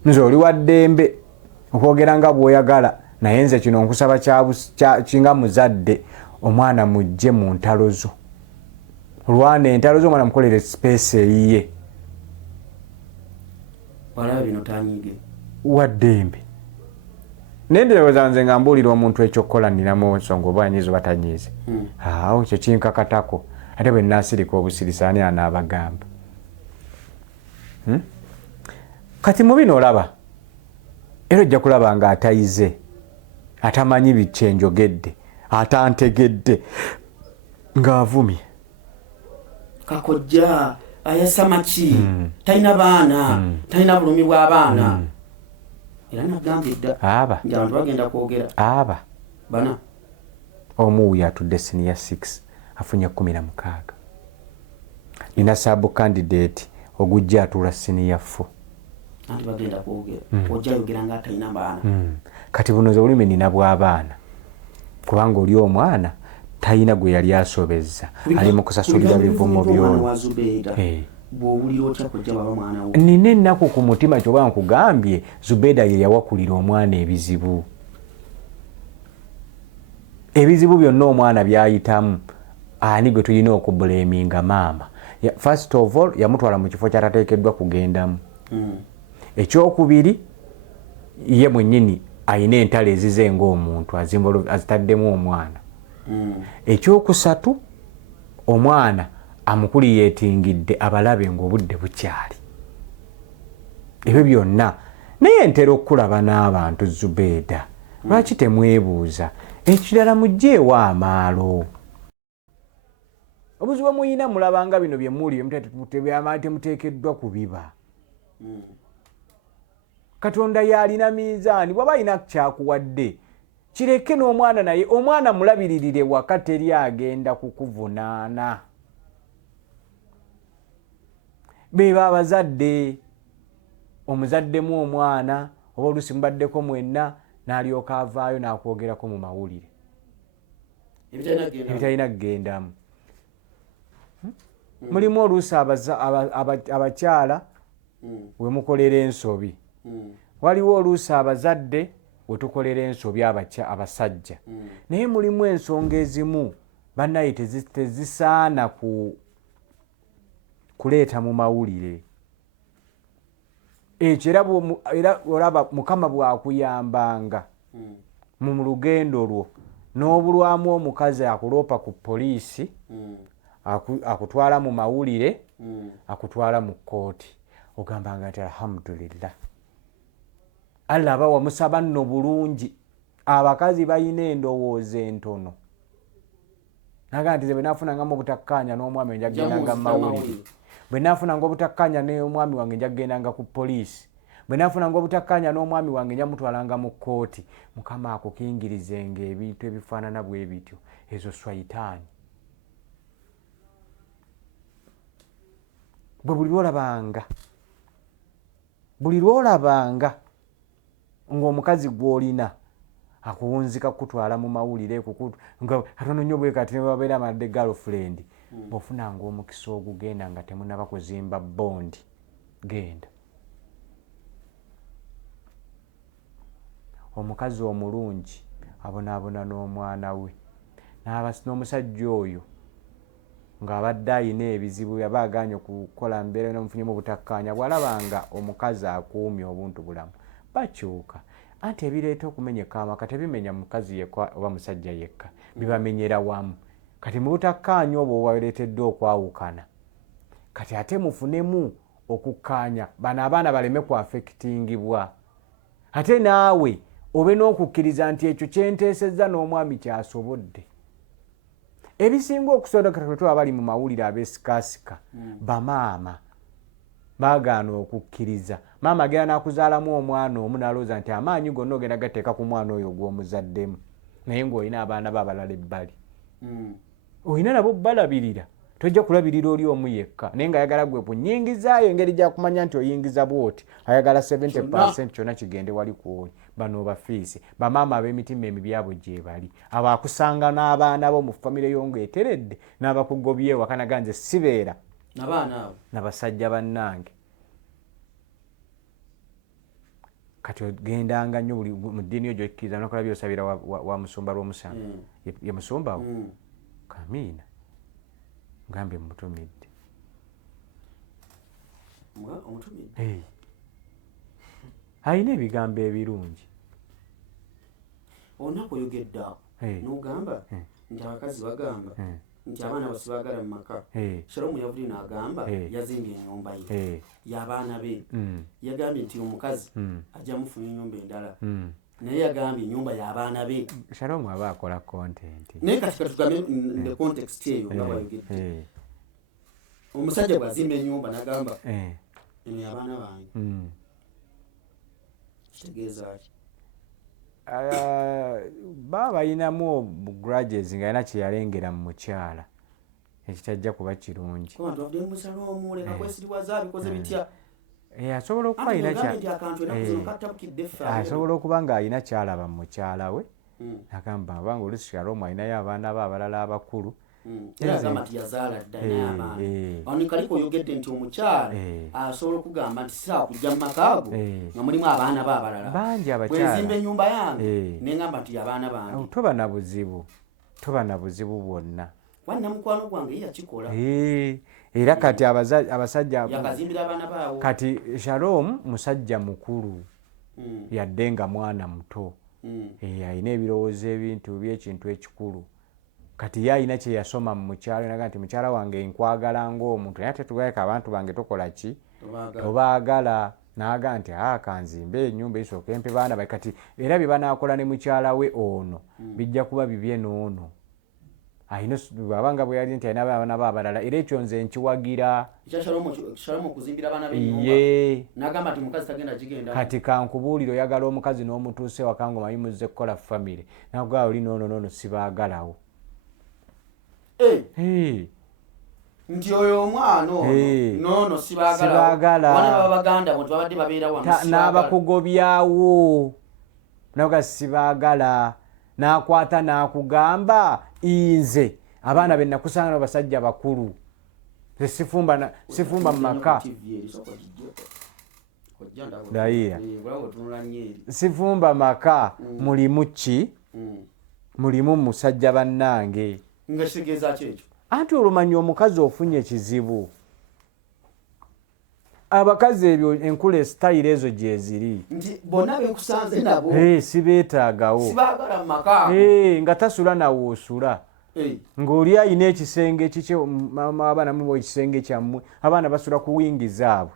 Nze oli wa ddembe okwogera nga bw'oyagala, naye nze kino nkusaba kinga muzadde, omwana mujje mu ntalo zo. Olwana entalo zo omwana mukolere space eyiye. Wa ddembe. Nenderewoza nze nga mbuulira omuntu ekyokukola nninamu ensonga oba anyiiza oba tanyiize. Awo ekyo kinkakatako. Ate bwe nnaasirika obusirisa ani anaabagamba. Kati mu bino olaba, era ojja kulaba nga atayize, atamanyi bikye njogedde, atantegedde, ng'avumye. Kakojja ayasa maki, talina baana, talina bulumi bw'abaana. Era nagambye dda nti abantu bagenda kwogera. Bana. Omu yatudde senior 6 afunye 16. Nina sub candidate ogujja atuula senior 4. Anti bagenda kwogera. Ojja yogera nga talina baana. Kati buno ze bulimi nina bw'abaana. Kubanga oli omwana talina gwe yali asobezza. Ali mu kusasulira bivumo by'ono. Nina ennaku ku mutima kyoba nkugambye Zubeida ye yawakulira omwana ebizibu. Ebizibu byonna omwana byayitamu. Ani gwe tulina okubuleminga maama. First of all yamutwala mu kifo kyatateekeddwa kugendamu. Ekyokubiri ye mwennyini ayina entalo ezize ng'omuntu azitaddemu omwana. Ekyokusatu omwana amukuliyetingidde abalabe ng'obudde bukyali. Ebyo byonna naye ntera okulaba n'abantu Zubeida. Lwaki temwebuuza? Ekirala mugyeewo amaalo. Obuzibu muyina mulabanga bino bye muli temuteekeddwa kubiba. Katonda yalina miizaani, bw'aba alina kyakuwadde kireke n'omwana naye omwana mulabiririre waka teri agenda kukuvunaana. Beba abazadde, omuzaddemu omwana oba oluusi mubaddeko mwenna n'alyoka avaayo n'akwogerako mu mawulire ebitalina kugendamu. Mulimu oluusi abakyala we mukolera ensobi. Waliwo oluusi abazadde we tukolera ensobi abasajja. Naye mulimu ensonga ezimu bannaye tezisaana kuleeta mu mawulire. Ekyo era olaba Mukama bw'akuyambanga mu lugendo lwo n'obulwamu omukazi akuloopa ku poliisi, akutwala mu mawulire, akutwala mu kkooti, ogambanga nti alhamdulillah. Allah aba wamusaba nno bulungi. Abakazi balina endowooza entono. Naga nti bwe naafunangamu obutakkaanya n'omwami nja kugendanga mu mawulire. Bwe naafunanga obutakkaanya n'omwami wange nja kugendanga ku poliisi. Bwe naafunanga obutakkaanya n'omwami wange nja mutwalanga mu kkooti. Mukama akukingirizenga ebintu ebifaanana bwe bityo. Ezo swayitaani. Bwe buli lwolabanga ng'omukazi gw'olina akuwunzika kutwala mu mawulire nga katono nnyo bwe kati ne babeera amadde girlfriend, bw'ofunanga omukisa ogugenda nga temunaba kuzimba bondi, genda. Omukazi omulungi abonaabona n'omwana we n'omusajja oyo ng'abadde ayina ebizibu yaba agaanye okukola mbeera n'omufunyemu obutakkaanya, bw'alabanga omukazi akuumye obuntu bulamu bakyuka. Anti ebireeta okumenyeka amaka tebimenya mukazi yekka oba musajja yekka, bibamenyera wamu. Kati mu butakkaanya obwo bwaleeteddwa okwawukana kati ate mufunemu okukkaanya bano abaana baleme ku affectingibwa. Ate naawe obe n'okukkiriza nti ekyo kyenteesezza n'omwami kyasobodde. Ebisinga okusobola kwe abali mu mawulire abeesikasika bamaama baagaana okukkiriza. Maama agenda n'akuzaalamu omwana omu n'alowooza nti amaanyi gonna ogenda gateeka ku mwana oyo gw'omuzaddemu, naye ng'olina abaana be abalala ebbali. Olina nabo balabirira, tojja kulabirira oli omu yekka, naye ng'ayagala gwe kunyingizaayo engeri gyakumanya nti oyingiza bwoti, ayagala 70% kyonna kigende wali kwoli. Bano bafiisi bamaama ab'emitima emibi abo gye bali, abo akusanga n'abaana bo mu famire yo ng'eteredde n'abakugobye ewaka naga nze sibeera n'abaana abo n'abasajja bannange. Kati ogendanga nnyo buli mu ddiini yo gy'okkiriza nakola by'osabira wa musumba lw'omusango ye musumba wo kamiina ngambye mutumidde alina ebigambo ebirungi. Olunaku oyogedde awo n'ogamba nti abakazi bagamba nti abaana basibaagala mu maka. Shalom yavudde n'agamba yazimbye ennyumba ye y'abaana be. Yagambye nti omukazi ajja mufuna ennyumba endala, naye yagambye ennyumba y'abaana be. Shalom aba akola content. Naye kati katugambe ne context eyo nga bayogedde. Omusajja bw'azimba ennyumba n'agamba eno y'abaana bange. Kitegeeza ki? Baba balinamu grudges nga alina kye yalengera mu mukyala ekitajja kuba kirungi. Asobola okuba asobola okuba ng'alina kyalaba mu mukyala we agamba abanga oluusi Shalom alinayo abaana be abalala abakulu. Era agamba nti yazaala dda n'abaana. Ono kaliko oyogedde nti omukyala asobola okugamba nti saa kujja mu makaago nga mulimu abaana be abalala. Bangi abakyala. Bwezimba ennyumba yange ne ngamba nti abaana bange. Toba na buzibu. Toba na buzibu bwonna. Wanna mukwano gwange ye yakikola. Era kati abasajja yakazimbira abaana baabwe. Kati Shalom musajja mukulu yadde nga mwana muto. Alina ebirowoozo ebintu by'ekintu ekikulu. Kati yalina kye yasoma mu mukyalo naga nti mukyala wange nkwagala ng'omuntu naye ate tugaika abantu bange tokola ki tobaagala. Naga nti kanzimbe ennyumba esooka empe baana bae. Kati era bye banaakola ne mukyala we ono bijja kuba bibye n'ono. Ayino babanga bwe yali nti alina abaana be abalala era ekyo nze nkiwagira. Shalom okuzimbira abaana b'ennyumba n'agamba nti mukazi tagenda kigenda. Kati kankubuulira oyagala omukazi n'omutuuse waka ng'omanyi muzze kukola famire nakugaa oli noono sibaagalawo. Nti oyo omwana ono sibaagala. Wana babaganda bwe babadde babeera wano n'abakugobyawo naga sibaagala n'akwata n'akugamba nze abaana be nakusanga n'abasajja bakulu sifumba mu maka dayira sifumba maka mulimu ki mulimu musajja bannange. Nga kitegeeza ki ekyo? Anti olumanya omukazi ofunye ekizibu. Abakazi ebyo enkula esitayiro ezo gye ziri. Nti bonna bekusanze nabo. Sibeetaagawo. Sibaagala mu maka. Nga tasula nawe osula. Ng'oli alina ekisenge kikye abaana mu ekisenge kyammwe abaana basula ku wingi zaabwe.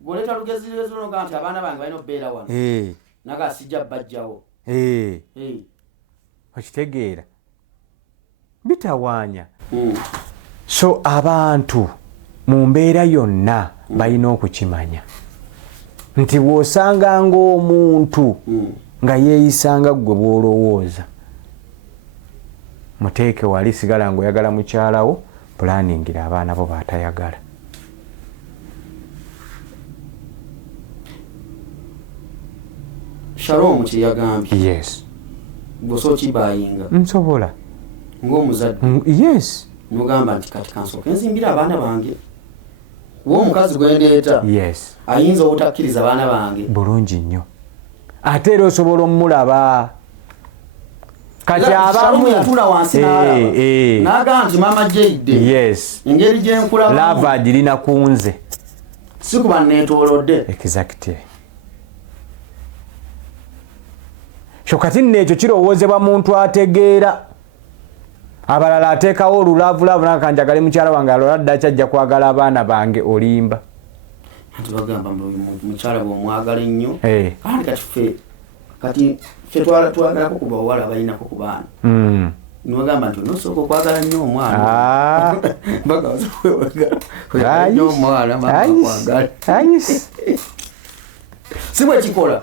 Goleeta lugezi lwezo nga nti abaana bange balina okubeera wano. Naga sijja bajjawo. Okitegeera bitawaanya. So abantu mu mbeera yonna balina okukimanya nti bw'osanga ng'omuntu nga yeeyisanga ggwe bw'olowooza muteeke wali sigala ng'oyagala mukyalawo pulaningira abaana bo baatayagala. Shalom kye yagambye. Yes. Bw'osobola kibayinga. Nsobola. Ng'omuzadde. Yes. N'ogamba nti kati kansooka nzimbira abaana bange. W'omukazi gwe ndeeta. Yes. Ayinza obutakkiriza abaana bange. Bulungi nnyo. Ate era osobola omulaba. Kati abamu yatula wansi n'alaba. N'agamba nti maama Jayde. Yes. Engeri gye nkulabamu. Lava agirina ku nze. Si kuba neetoolodde. Exactly. So kati nno ekyo kirowoozebwa muntu ategeera. abalala ateekawo olulaavu nakanjagale mukyala wange alolwadda kyajja kwagala abaana bange olimba anti bagamba mukyala bwomwagala ennyo kandi kati ffe twagalako ku bawala balinako ku baana niwagamba nti onosooka okwagala nnyo omwana si bwe kikola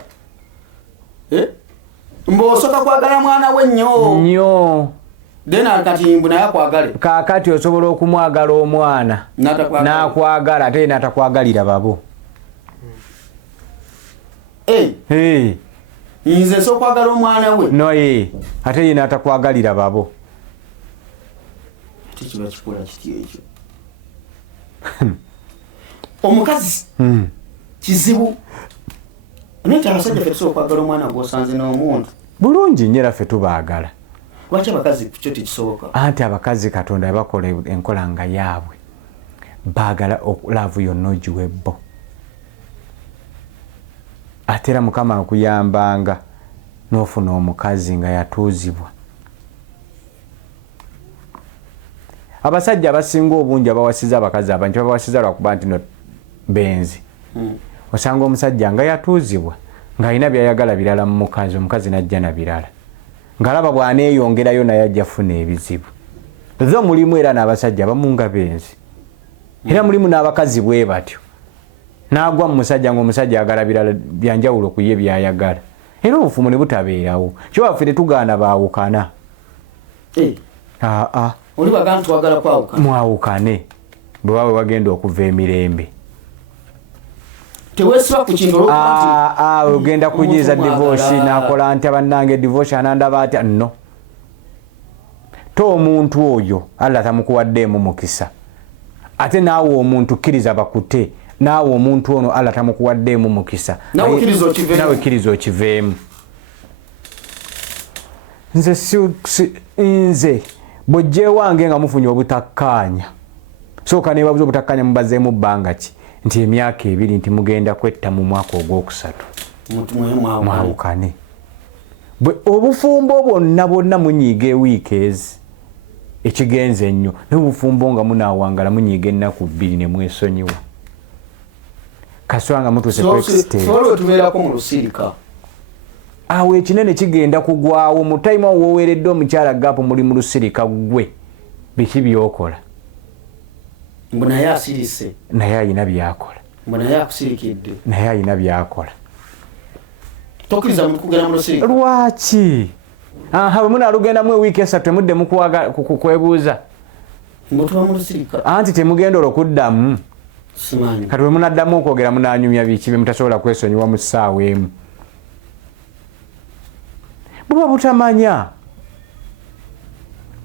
mbw'osooka kwagala mwana we nnyo then kati mbu naye akwagale kaakati osobola okumwagala omwana n'akwagala ate n'atakwagalira babo nze nsobola okwagala omwana we noye ate ye n'atakwagalira babo ate kiba kikola kityo ekyo omukazi kizibu naye abasajja ffe tusobola okwagala omwana gw'osanze n'omuntu bulungi nnyo era ffe tubaagala lwaki abakazi kyo tekisoboka anti abakazi katonda yabakola enkola nga yaabwe baagala laavu yonna ogiwe bo ate era mukama akuyambanga n'ofuna omukazi nga yatuuzibwa abasajja abasinga obungi abawasiza abakazi abangi babawasiza lwakuba nti no benzi osanga omusajja nga yatuuzibwa ng'alina byayagala birala mu mukazi omukazi najja na birala ng'alaba bw'aneeyongerayo naye ajja funa ebizibu zo mulimu era n'abasajja abamu nga benzi era mulimu n'abakazi bwe batyo n'agwa mu musajja ng'omusajja ayagala birala byanjawulo ku ye byayagala era obufumu ne butabeerawo kyo waffe tetugaana baawukana oli bagana twagala kwawukana mwawukane bwe wawe wagenda okuva emirembe teweesiba ku kintu ogenda kunyiriza divorce nakola nti abannange divorce anandaba atya no to omuntu oyo Allah tamukuwaddeemu mukisa ate naawe omuntu kkiriza bakute naawe omuntu ono Allah tamukuwaddeemu mukisa nawe kkiriza okiveemu nze bw'ojje wange nga mufunye obutakkaanya sooka nebabuza obutakkaanya mubazeemu bbanga ki nti emyaka 2 nti mugenda kwetta mu mwaka ogwokusatu mwawukane obufumbo bwonna munyiiga ewiiki ezi ekigenze ennyo n'obufumbo nga munaawangala munyiiga ennaku 2 ne mwesonyiwa kaswa nga mutuuse tubeerako mu lusirika awo ekinene kigenda kugwawo mu tayima woweeredde omukyala gaapo muli mu lusirika gwe biki byokola mbu naye asirise naye alina byakola mbu naye akusirikidde naye alina byakola tokkiriza kugenda mu lusirika lwaki bwe munaalugendamu ewiiki esatu temudde mukwebuuza mbu tuba mu lusirika anti temugenda olwokuddamu simanyi kati bwe munaddamu okwogera munaanyumya biki bye mutasobola kwesonyiwa mu ssaawa emu buba butamanya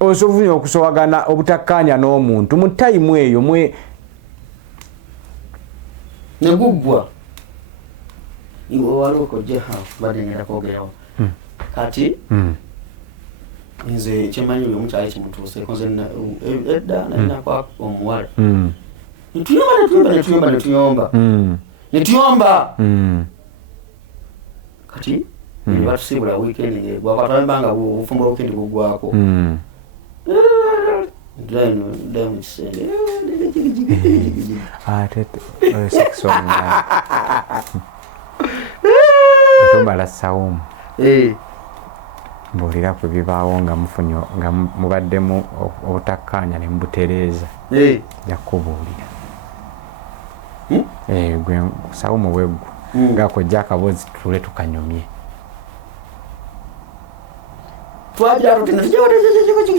osobola okusowagana obutakkaanya n'omuntu mu tayimu eyo ne guggwa waliwo kojjaha badde ngenda kwogerawo kati nze kyemanyi oyo omukyala kimutuuseeko nze edda nalinako omuwala netuyomba kati batusibula weekend bwakatwambanga obufumbo weekend bugwako otomala sawumu mbuulira ku bibaawo nga mufunye nga mubaddemu obutakkaanya ne mubutereeza jakubuulira gwe sawumu bweggu ngakojja akabozi tule tukanyumye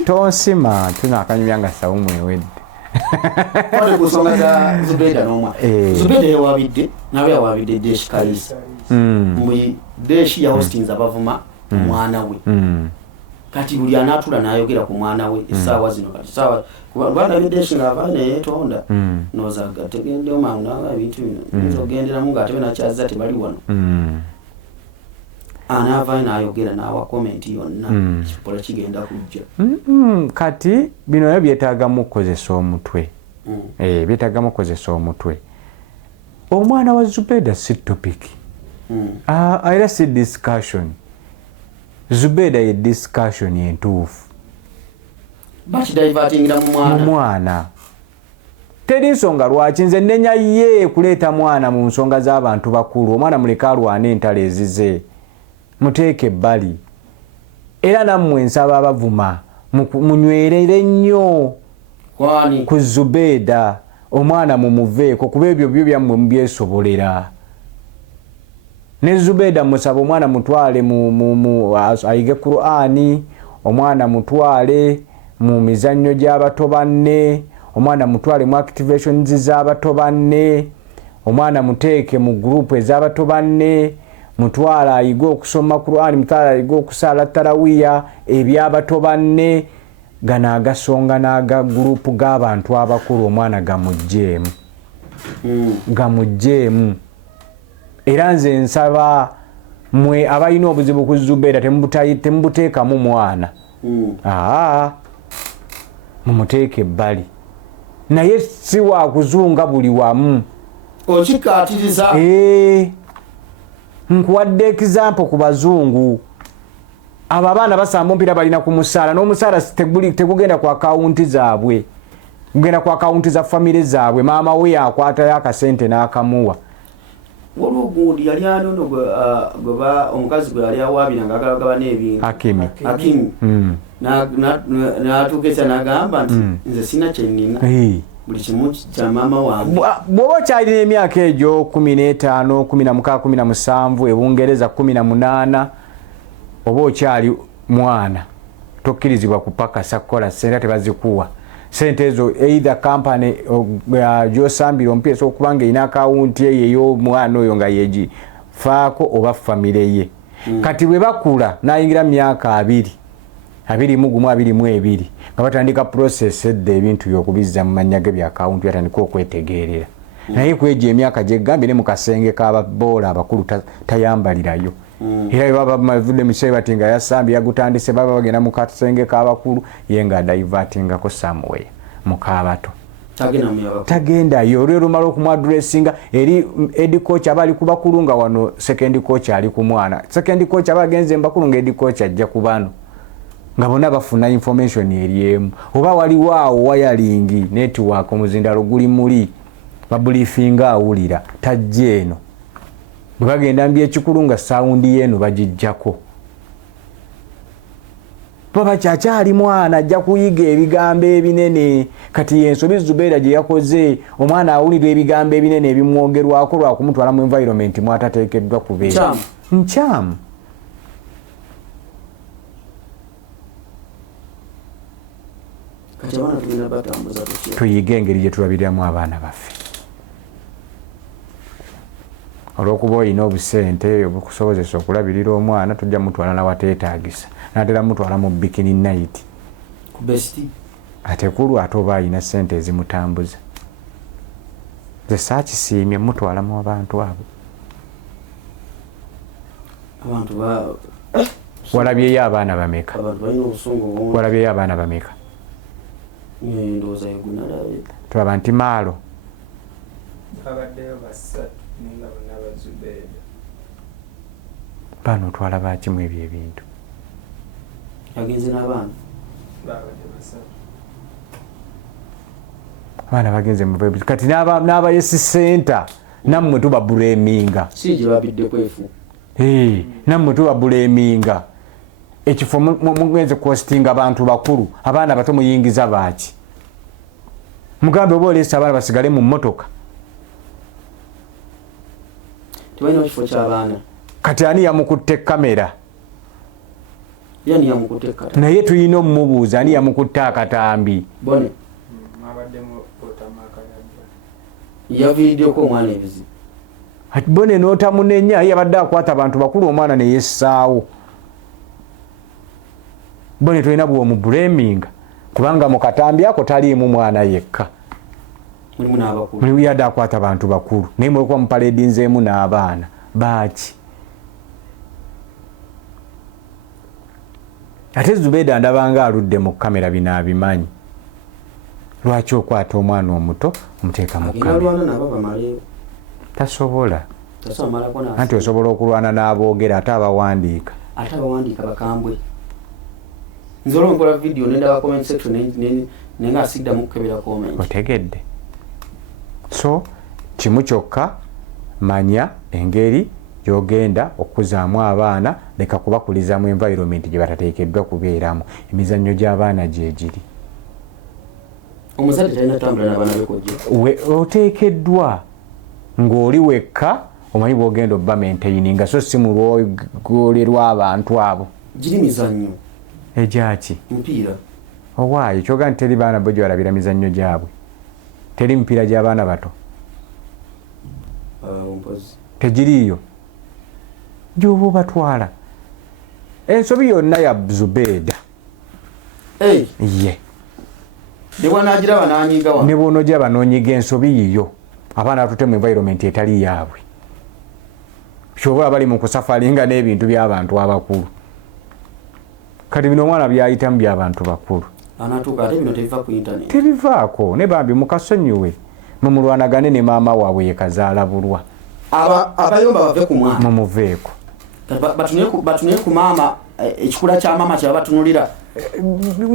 tonsima tunakanyumya nga sawumu ewedde Zubeda yawabidde nawe yawabidde Deshi Kalisa Deshi yahostinza abavuma omwana we kati buli anaatula n'ayogera ku mwana we essaawa zino kati saawa kubanga Deshi ng'ava neyetonda nozaga tegende omwana ebintu bino ogenderamu ng'ate benakyazza tebali wano anaava n'ayogera n'awa komenti yonna kipola kigenda kujja kati bino nabyo byetaagamu okukozesa omutwe byetaagamu okukozesa omutwe omwana wa Zubeda si topic era si discussion Zubeda ye discussion entuufu bakidivatingira mu mwana. Teri nsonga lwaki nze nenya ye kuleeta mwana mu nsonga z'abantu bakulu. Omwana muleke alwane entalo ezize, muteeke ebbali. Era nammwe nsaba abavuma munywerere nnyo ku Zubeida, omwana mumuveeko kuba ebyo byo byammwe mubyesobolera. Ne Zubeida musaba omwana mutwale ayige Qur'ani, omwana mutwale mu mizannyo gy'abato banne, omwana mutwale mu activations z'abato banne, omwana muteeke mu group ez'abato banne, mutwala ayige okusoma Qur'ani, mutwala ayige okusaala tarawiya, eby'abato banne. Gana agasonga n'aga group g'abantu abakulu omwana gamugjeemu. Gamugjeemu. Era nze nsaba mwe abalina obuzibu ku Zubeida temubuteekamu mwana. Mumuteeke ebbali. Naye si wa kuzunga buli wamu. Okikaatiriza. Nkuwadde example ku bazungu. Abo abaana basamba omupiira balina ku musaala, n'omusaala tegugenda ku akawunti zaabwe, gugenda ku akawunti za famire zaabwe. Maama we yakwatayo akasente n'akamuwa. Waliwo gundi yali anono omukazi gwe yali awaabira ng'agabagaba n'ebintu. Hakimi. N'atuuka n'agamba nti nze sina kye nnina. Buli kimu kya maama wange. Bw'oba okyalina emyaka egyo 15, 16, 17, Ebungereza 18, oba okyali mwana tokkirizibwa kupakasa kukola sente tebazikuwa. Sente ezo either company gy'osambira omupiira so kubanga ina akawunti ye ey'omwana oyo nga yeegi faako oba famire ye. Kati bwe bakula n'ayingira myaka 21 nga batandika process edda ebintu by'okubizza mu mannya ge bya akawunti yatandika okwetegeerera. Naye kwegyo emyaka gyegambye ne mu kasenge k'ababoola abakulu tayambalirayo. Era baba bavudde mu kiseera bati nga yasambye yagutandise baba bagenda mu kasenge k'abakulu ye nga divertingako somewhere mu k'abato. Tagendayo olwo lumala okumwadressinga eri head coach abali ku bakulu nga wano second coach ali ku mwana. Second coach abagenze mbakulu nga head coach ajja ku bano nga bonna bafuna information eri emu. Oba waliwo awo wiring network omuzindalo guli muli babulifinga awulira tajja eno. Bwe bagenda mbi ekikulu nga sawundi yeeno bagijjako. Baba kyakyali mwana ajja kuyiga ebigambo ebinene. Kati yensobi Zubeida gye yakoze omwana awulira ebigambo ebinene ebimwogerwako lwa kumutwala mu environment mwatateekeddwa kubeera. Nkyamu. Kati abaana tulina batambuza tutya? Tuyiga engeri gye tulabiriramu abaana baffe. Olwokuba olina obusente obukusobozesa okulabirira omwana tujja mutwala nawateetaagisa naddala mutwala mu bikini night ku besti ate kulu ate oba alina ssente ezimutambuza. Nze saakisiimye mutwala mu abantu abo. Walabyeyo abaana bameka? Walabyeyo abaana bameka? Tulaba nti Maalo abaddeyo basatu ninga bonna Zubeida. Bano otwala bakimu ebyo ebintu? Yagenze n'abaana? Babadde basatu. Abaana bagenze mu bwebuzi. Kati n'abayesi senta nammwe tubabuleeminga. Si gye babidde kwefu. Nammwe tubabuleeminga. Ekifo mugenze kwostinga abantu bakulu, abaana bato muyingiza baaki? Mugambe oba oleesa abaana basigale mu mmotoka. Tebalina kifo ky'abaana. Kati ani yamukutte kamera? Yani yamukutte kamera. Naye tulina omumubuuza ani yamukutte akatambi? Bone. Mabaddemu otamaka yaviiddeko omwana ebizibu. Ati Bone n'otamunenya yabadde akwata abantu bakulu omwana ne yessaawo. Bone tulina bw'omubulaminga kubanga mu katambi ako taliimu mwana yekka. Mulimu n'abakulu. Mulimu yadde akwata abantu bakulu naye mulikuba mupaledinzeemu n'abaana baaki? Ate Zubeida ndabanga aludde mu kamera bino abimanyi. Lwaki okwata omwana omuto omuteeka mu kamera? Tasobola. Anti osobola okulwana n'aboogera ate abawandiika. Ate abawandiika bakambwe. nzolo nkola video nenda comment section nenga asidda mukebera comment otegedde. So kimu kyokka manya engeri gyogenda okuzaamu abaana, leka kubakuliza mu environment gye batateekeddwa kubeeramu. Emizannyo gy'abaana gye giri. Omuzadde talina tambula n'abaana be kojja. Oteekeddwa ng'oli wekka omanyi bw'ogenda obba maintaininga, so si mu lwogerwa abantu abo. Giri mizannyo. Egyaki? Mupiira. Owaayo kyoga nti teri baana bo gy'olabira mizannyo gyabwe. Teri mipiira gy'abaana bato. Tegiriiyo. Gy'oba obatwala. Ensobi yonna ya Zubeeda. Ye. Ne bw'anaagiraba n'anyiga wano. Ne bw'onoogiraba n'onyiga ensobi yiyo. Abaana batute mu environment etali yaabwe. Ky'oba bali mu kusafalinga n'ebintu by'abantu abakulu. Kati bino omwana byayitamu by'abantu bakulu. Anatuuka ate bino tebiva ku internet. Tebivaako. Ne bambi mukasonyiwe. Mumulwanagane ne maama waabwe ye kazaalabulwa. Abayomba bave ku mwana. Mumuveeko. Batunye ku maama ekikula kya maama kyaba batunulira.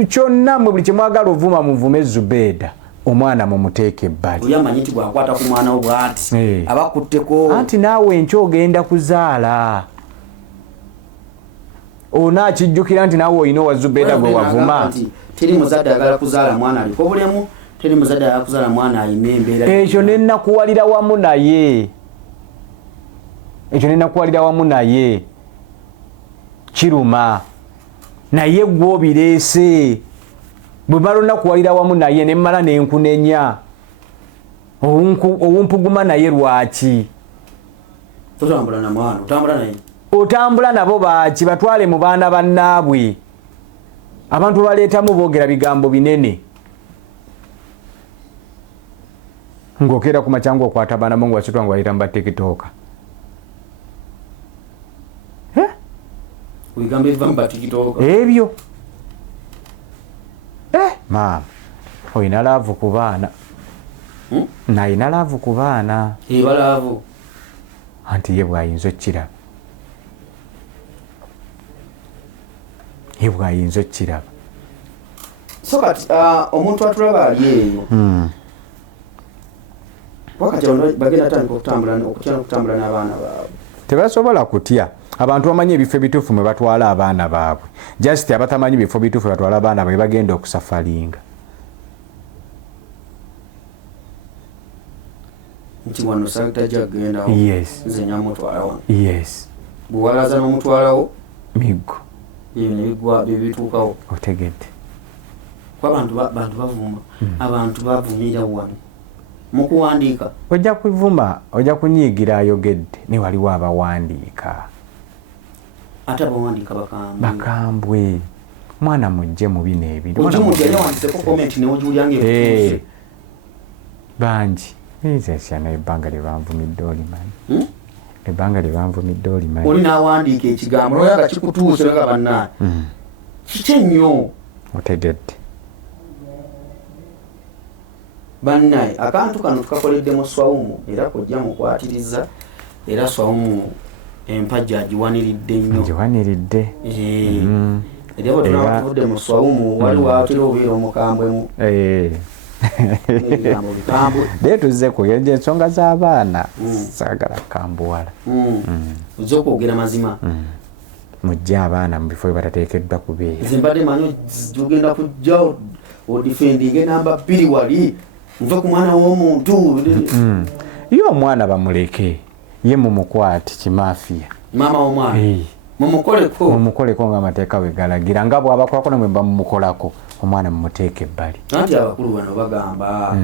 Kyonna mwe buli kye mwagala ovuma muvume Zubeeda. Omwana mumuteeke ebbali. Oyo amanyi nti bw'akwata ku mwana wo bw'ati. Abakutteko. Anti naawe enkya ogenda kuzaala. Onaakijjukira nti naawe olina owa Zubeeda gwe wavuma. Teri muzadde ayagala kuzaala mwana aliko bulemu. Teri muzadde ayagala kuzaala mwana ayina embeera. Ekyo ne nnakuwalira wamu naye. Ekyo ne nnakuwalira wamu naye. Kiruma. Naye gwe obireese. Bwe mala onnakuwalira wamu naye ne mmala n'enkunenya. Owumpuguma naye lwaki? Totambula na mwana, otambula naye. Otambula nabo baaki batwale mu baana bannaabwe. Abantu baleetamu boogera bigambo binene. Ng'okeera ku makya ng'okwata baana bo ng'owasitwa ng'obayita mu batikitooka. Bigambo ebiva mu batikitooka. Ebyo. Maama, oyina laavu ku baana. Nayina laavu ku baana. Eba laavu. Anti ye bw'ayinza okkiraba. Ye bw'ayinza okkiraba. So kati omuntu atulaba ali eyo. Wakati bagenda tandika okutambula n'abaana baabwe. Tebasobola kutya. Abantu bamanyi ebifo ebituufu mwe batwala abaana baabwe. Just abatamanyi bifo bituufu batwala abaana baabwe bagenda okusafalinga. Nti wano sakita gyagenda. Yes. Nze nyamutwala wano. Yes. Bw'walaza n'omutwalawo. Miggo. Ebyo ne bigwa bituukawo. Otegedde. Kwa bantu bavuma. Abantu bavumira wano. Mukuwandiika. Ojja kuvuma, ojja kunyiigira ayogedde ne waliwo abawandiika. Ate abawandiika bakambwe. Mwana mujje mu bino ebintu. Ojja mujja yawandiseko comment ne ojuulyange ebituuze. Bangi. Ezeesya ebbanga lye banvumidde olimanyi. Ebbanga lye banvumidde olimanyi. Oli n'awandiika ekigambo n'oyaga kikutuuse nga bannaye. Kiki nnyo. Otegedde. Bannaye akantu kano tukakoledde mu Swaumu era kojja mukwatiriza era Swaumu empajja agiwaniridde nnyo. Agiwaniridde. Era bwe tunavudde mu Swaumu waliwo atera obeera omukambwemu. Naye tuzze kugenda ensonga z'abaana. Saagala kambuwala. Ozze okwogera mazima. Mujje abaana mu bifo bye batateekeddwa kubeera. Nze mbadde manyi ogenda kujja odifendinga enamba 2 wali. Nva ku mwana w'omuntu. Ye omwana bamuleke. Ye mumukwate kimafiya. Maama w'omwana. Mumukoleko ng'amateeka bwe galagira. Nga bw'abakolako ne mwe bamumukolako. Omwana mumuteeke ebbali. Anti abakulu bano bagamba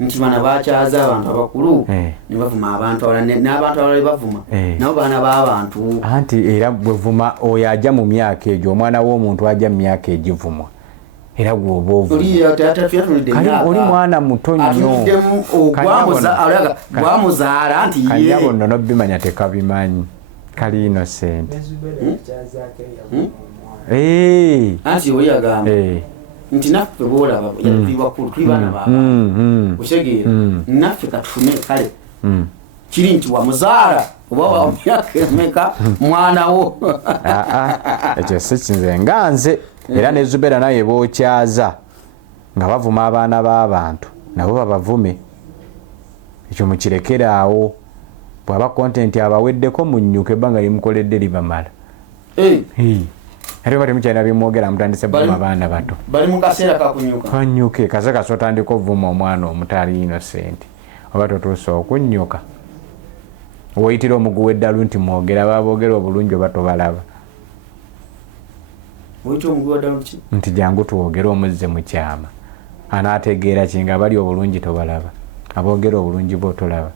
nti bana bakyaza abantu abakulu ne bavuma abantu abalala n'abantu abalala bavuma nabo baana b'abantu. Anti era bwe vuma oyo ajja mu myaka egyo omwana w'omuntu ajja mu myaka egivumwa. Era gwoba ovuma. Oli mwana muto nnyo. Gwamuzaala nti ye. Kanyabo nno n'obimanya tekabimanyi. Kali innocent. Anti oli agamba nti naffe boolaba tuli bakulu tuli baana baaba otegeera naffe katufume kale kiri nti wamuzaala oba wa myaka emeka mwana wo. Ekyo si kinze nga nze era ne Zubeida naye bookyaza nga bavuma abaana b'abantu nabo babavume ekyo mukirekeraawo bwaba content abaweddeko munnyuke ebbanga limukoledde libamala ate batemukyalina bimwogera mutandise buma abaana bato bali mu kaseera kakunyuka kanyuke kaze kasotandika ovuma omwana omutali innocent oba totuusa okunnyuka woyitira omuguwa eddalu nti mwogera baboogera obulungi oba tobalaba nti jangu twogere omuzze mu kyama anaategeera kinga bali obulungi tobalaba aboogera obulungi bwo tolaba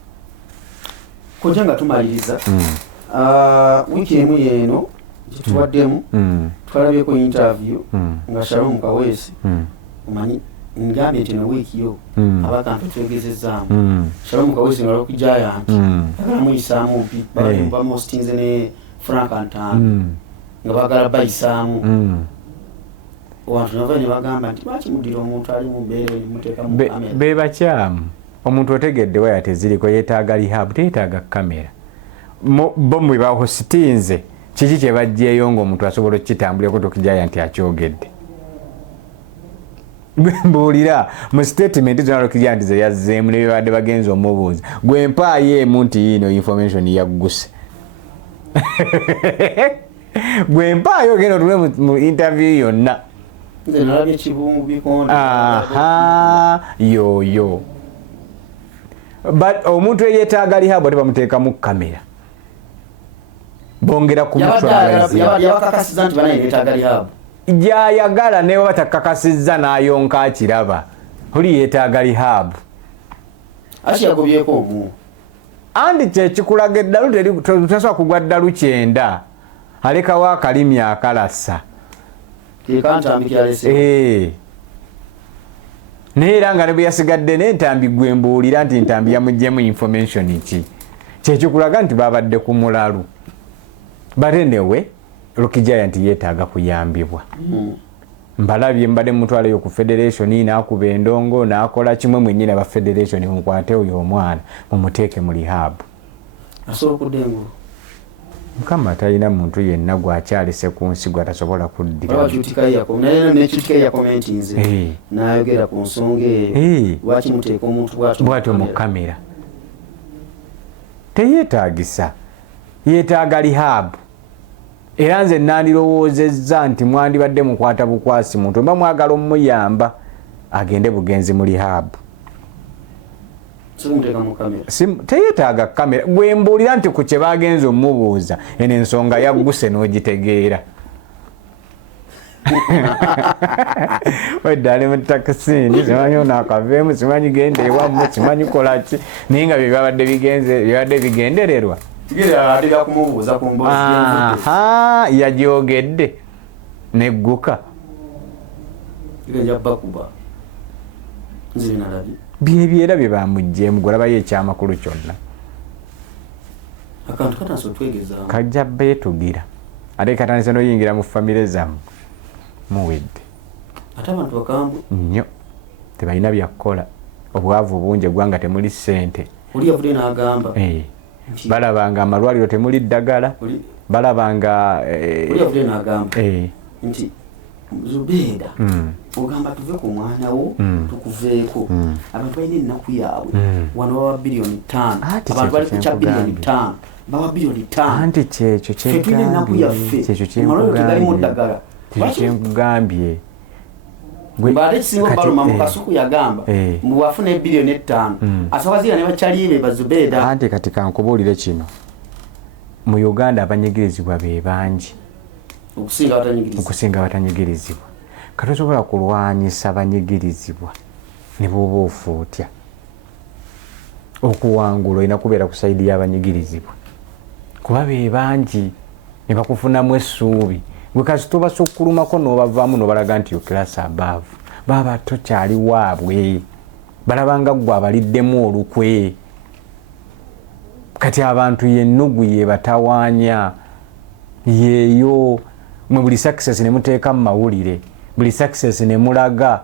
kojja nga tumaliriza wiiki emu yeeno gyetuwaddemu twalabyeko interview nga Shalom Kaweesi omanyi ngambye nti newiiki yo abakantu twegezezaamu Shalom Kaweesi nga Rock Giant agala muyisaamu mpi bamostinze ne Frank Antan nga bagala bayisaamu wantu nava ne bagamba nti lwaki muddira omuntu ali mu mbeera muteeka mu kamera be bakyamu omuntu otegedde waya teziriko yeetaaga rehab teetaaga kamera bo mwe bahositinze kiki kye bajjeeyo ng'omuntu asobola okukitambulako tokijaya nti akyogedde mbuulira mu statement zonna lokijaya nti ze yazzeemu ne bebadde bagenza omubuuza gwe mpaayo emu nti yiino information yagguse gwe mpaayo ogenda otule mu interview yonna nze nalabye ekibungu bikonde yoyo but omuntu eyeetaaga rehab tebamuteekamu kamera bongera yabakakasiza nti banaye neetaaga rehab gyayagala newe batakakasizza n'ayonka akiraba oli yeetaaga rehab akiyagobyeko omu andi kyekikulaga eddalu tasobola kugwa ddalu 9 alekawo akalimi akalasa naye era nga ne bwe yasigadde n'entambi gwe mbuulira nti entambi yamugyemu information ki kyekikulaga nti babadde ku mulalu bate newe Rock Giant yeetaaga kuyambibwa mbalabye mbadde mutwaleyo ku federation n'akuba endongo n'akola kimwe mwennyini aba federation mukwate oyo omwana mumuteeke mu rehab asobola okuddengu Mukama talina muntu yenna gwakyalise ku nsi gwatasobola kuddira n'ayogera ku nsonga eyo lwaki muteeka omuntu bw'atyo mu kamera teyeetaagisa yeetaaga rehab era nze nandirowoozezza nti mwandibadde mukwata bukwasi muntu oba mwagala omuyamba agende bugenzi mu rehab teyeetaaga kamera gwe mbuulira nti ku kye bagenza omubuuza eno ensonga yagguse n'ogitegeera weddali mu takisini simanyi ono akaveemu simanyi genda ewamu simanyi kolaki naye nga byebadde bigendererwa yagyogedde negguka byebyera bye bamugjeemu gwolabayo ekyamakulu kyonna kajja beetugira ate katandise n'oyingira mu famire zammwe muwedde nnyo tebalina byakkola obwavu bungi eggwanga temuli ssente balabanga amalwaliro temuli ddagala balabanga nti Zubeida ogamba tuve ku mwana wo tukuveeko abantu balina ennaku yaabwe wano baba bilioni 5 abantu bali kukya bilioni 5 baba bilioni 5 anti kyekyo tulina ennaku yaffe amalwaliro tegalimu ddagala kyekugambye mbadde kisinga obaluma mu kasuku yagamba mubafuna bilioni 5 asabazira ne bakyalibe ba Zubeida anti kati kankubuulire kino mu Uganda abanyigirizibwa be bangi okusinga abatanyigirizibwa katosobola kulwanyisa abanyigirizibwa ne bwoba ofuutya okuwangula olina kubeera ku sayidi y'abanyigirizibwa kuba be bangi ne bakufunamu essuubi gwe kasi tobasukkulumako n'obavaamu n'obalaga nti okirasa above baba tokyali waabwe balabanga ggwe abaliddemu olukwe kati abantu yennugu ye batawaanya yeeyo mwe buli success ne muteeka mu mawulire buli success ne mulaga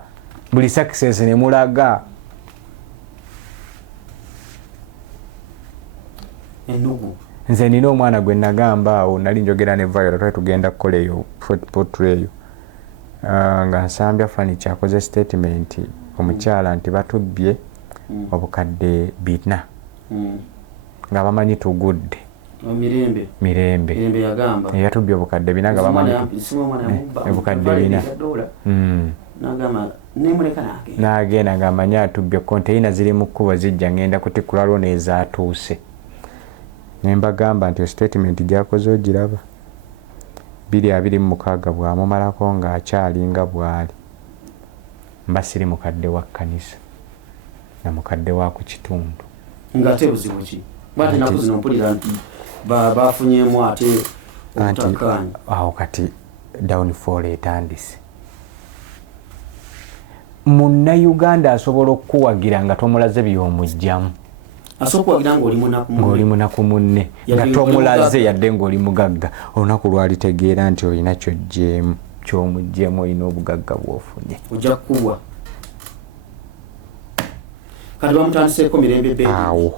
ennugu nze nina omwana gwe nagamba awo nali njogera ne Viola twali tugenda kukola eyo portrait eyo nga Nsambya Furniture akoze statement omukyala nti batubbye obukadde 4 nga bamanyi tugudde mirembe yatubbye obukadde 4 nga bamanyi obukadde 4 n'agenda ng'amanyi atubbye konteyina ziri mu kkubo zijja ngenda kutikkula lwona ezaatuuse ne mbagamba nti statement gyakoze ogiraba 226 bwamumalako ng'akyalinga bwali mba siri mukadde wa kkanisa na mukadde wa ku kitundu ng'ate buzibu ki bwate naku zino mpulira nti bafunyemu ate obutakkaanya awo kati downfall etandise. Munnayuganda asobola okuwagira nga tomulaze by'omugyamu asokuwagira ng'oli munaku munne nga tomulaze yadde ng'oli mugagga olunaku lwalitegeera nti olina ky'omuggyemu olina obugagga bw'ofunye ojja kukubwa kati bamutandiseeko mirembe bbeebi awo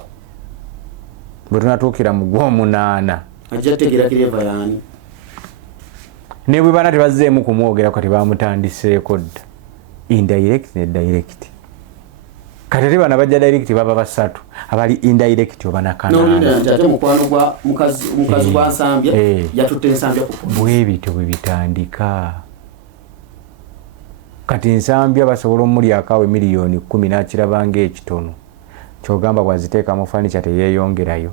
bwe tunatuukira mu Gw'omunaana ajja tegeera kireva yaani ne bwe bana tebazzeemu kumwogera kati bamutandiseeko dda indirect ne direct kati ate bana bajja direct baba 3 abali indirect oba nakanaana ate mukwano gwa mukazi gwa Nsambya yatutte Nsambya bwe bityo bwe bitandika kati Nsambya basobola omulyako miliyoni 10 n'akirabanga ekitono kyogamba bwaziteeka mu furniture teyeeyongerayo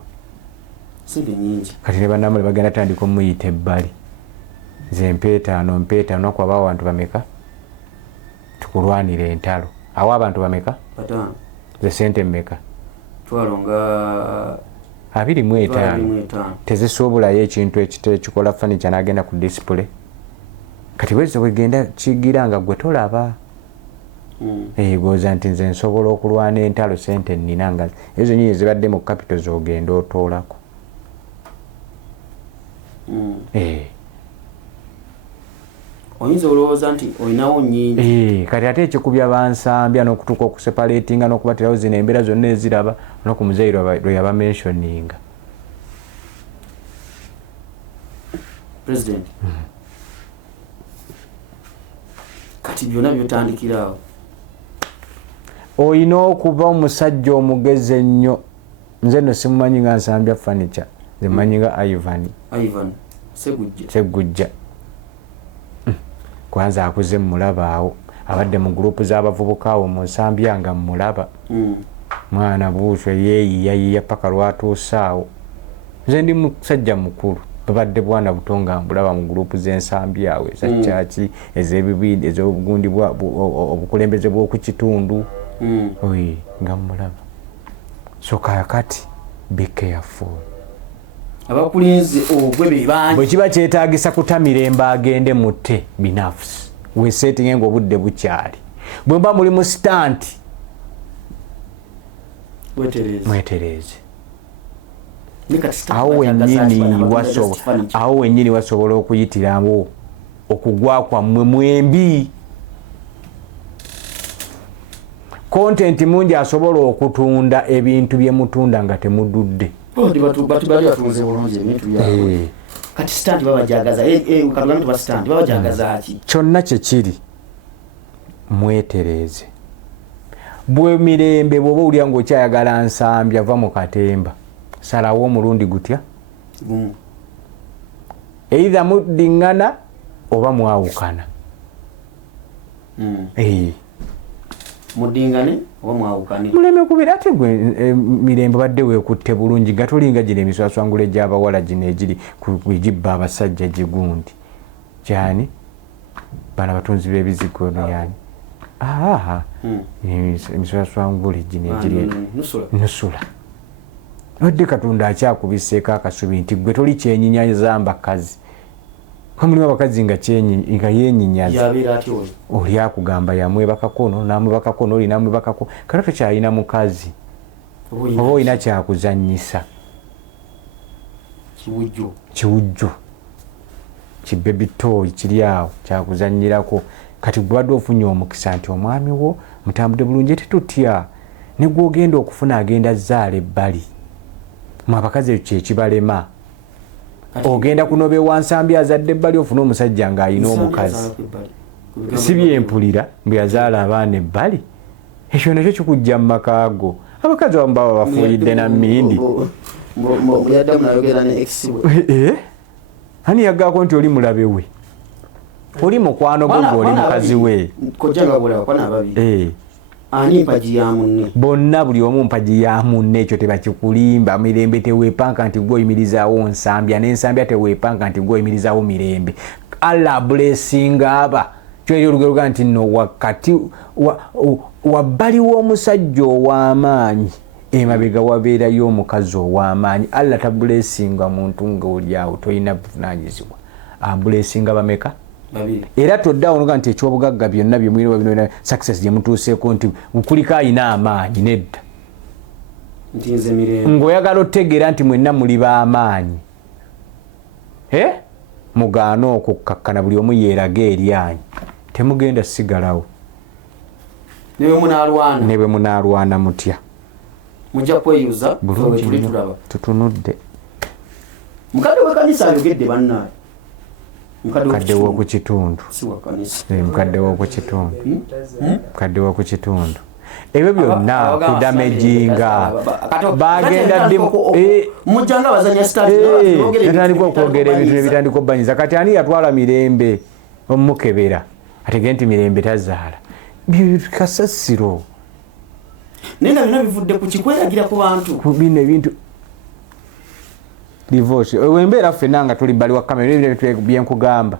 sente nyingi kati ne bannamule bagenda tandika omuyita ebbali ze mpeetaano kwa bawo abantu bameka tukulwanira entalo awo abantu bameka batano ze sente mmeka twalonga 25 tezisuubulayo ekintu ekikola furniture n'agenda ku display kati bwezzo bwegenda kigira nga gwe tolaba goza nti nze nsobola okulwana entalo sente nnina nga ezo nyinyi zibadde mu capital zogenda otoolako oyinza olowooza nti olinawo nnyingi kati ate ekikubya Bansambya n'okutuuka okuseparatinga n'okubatirawo zino embeera zonna eziraba onaku muzeeyi lwe yabamentioninga president kati byonna byotandikiraawo olina okuba omusajja omugezi ennyo nze nno simumanyi nga Nsambya Furniture nze mmanyi nga Ivan Segujja kwanza akuze mulaba awo abadde mu gurupu z'abavubuka awo mu Nsambya nga mulaba mwana buuswe yeeyiyayiya paka lwatuuse awo nze ndi musajja mukulu babadde bwana buto nga mbulaba mu gurupu z'Ensambya awo ezakyaki ez'ebibiindi ez'obugundi obukulembeze bw'oku kitundu nga mulaba so kakati be careful abakulinze ogwe bebangi bwe kiba kyetaagisa kutamirembe agende mutte binafusi weseetinge ng'obudde bukyali bwe mba muli mu sitanti mwetereeze awo wennyini wasobola okuyitiramu okugwa kwammwe mwembi content mungi asobola okutunda ebintu bye mutunda nga temududde batunze bulungi ebintu byabwe kati stand babajagaza kagambe ba stand babajagaza ki kyonna kyekiri mwetereeze bwe mirembe bwoba olya ng'okyayagala Nsambya va mu katemba salawo omulundi gutya either muddiŋŋana oba mwawukana muddingane oba mwawukane muleme kubira ate gwe mirembe badde weekutte bulungi nga tolinga gino emiswaswangula egy'abawala gino egiri egibba abasajja gigundi kyani bana batunzi b'ebizigo no yani emiswaswangula gino egiri nusula odde Katonda akyakubiseeko akasubi nti gwe toli kyenyinyazamba bakazi kamulimu abakazi nga yeenyinyaza oli akugamba yamwebakako namwebakako noli namwebakako kale tokyalina mukazi oba olina kyakuzannyisa kiwujjo kibebi toyi kiri awo kyakuzannyirako kati gwebadde ofunye omukisa nti omwami wo mutambudde bulungi tetutya ne gwogenda okufuna agenda zaala ebbali mu abakazi ekyo kyekibalema ogenda kunoba ewa Nsambya azadde ebbali ofuna omusajja ng'alina omukazi si byempulira mbwe yazaala abaana ebbali ekyo nakyo kikujja mu maka go abakazi abamu baba bafuuyidde na mmindi ani yaggaako nti oli mulabe we oli mukwano gwe oli mukazi we ani mpaji ya munne bonna buli omu mpaji ya munne ekyo tebakikulimba mirembe teweepanka nti gwoyimirizaawo nsambya n'ensambya teweepanka nti gwoyimirizaawo mirembe Allah blessinga aba kyeri olugero luga nti nno wakati wabbali w'omusajja ow'amaanyi emabega wabeerayo omukazi ow'amaanyi Allah tabulesinga muntu ng'oli awo tolina buvunaanyizibwa abulesinga bameka era toddawo noga nti ekyobugagga byonna byemwirwa bino success gye mutuuseeko nti kuliko ayina amaanyi nedda ng'oyagala otegeera nti mwenna muli b'amaanyi mugaana okukkakkana buli omu yeeraga eryanyi temugenda sigalawo ne bwe munaalwana mutya mujja kweyuza bulungi tutunudde mukadde w'ekkanisa ayogedde bannaye mukadde w'oku kitundu mukadde w'oku kitundu mukadde w'oku kitundu ebyo byonna kudamejinga bagenda mujjanga bazanya natandika okwogera ebintu nebitandika obbanyiza kati ani yatwala mirembe omukebera ategee nti mirembe tazaala kasasiro naye nga bino bivudde ku kikweragira ku bantu bino ebintu divorce wembeera ffenna nga tuli bbali wa kamera ebintu byenkugamba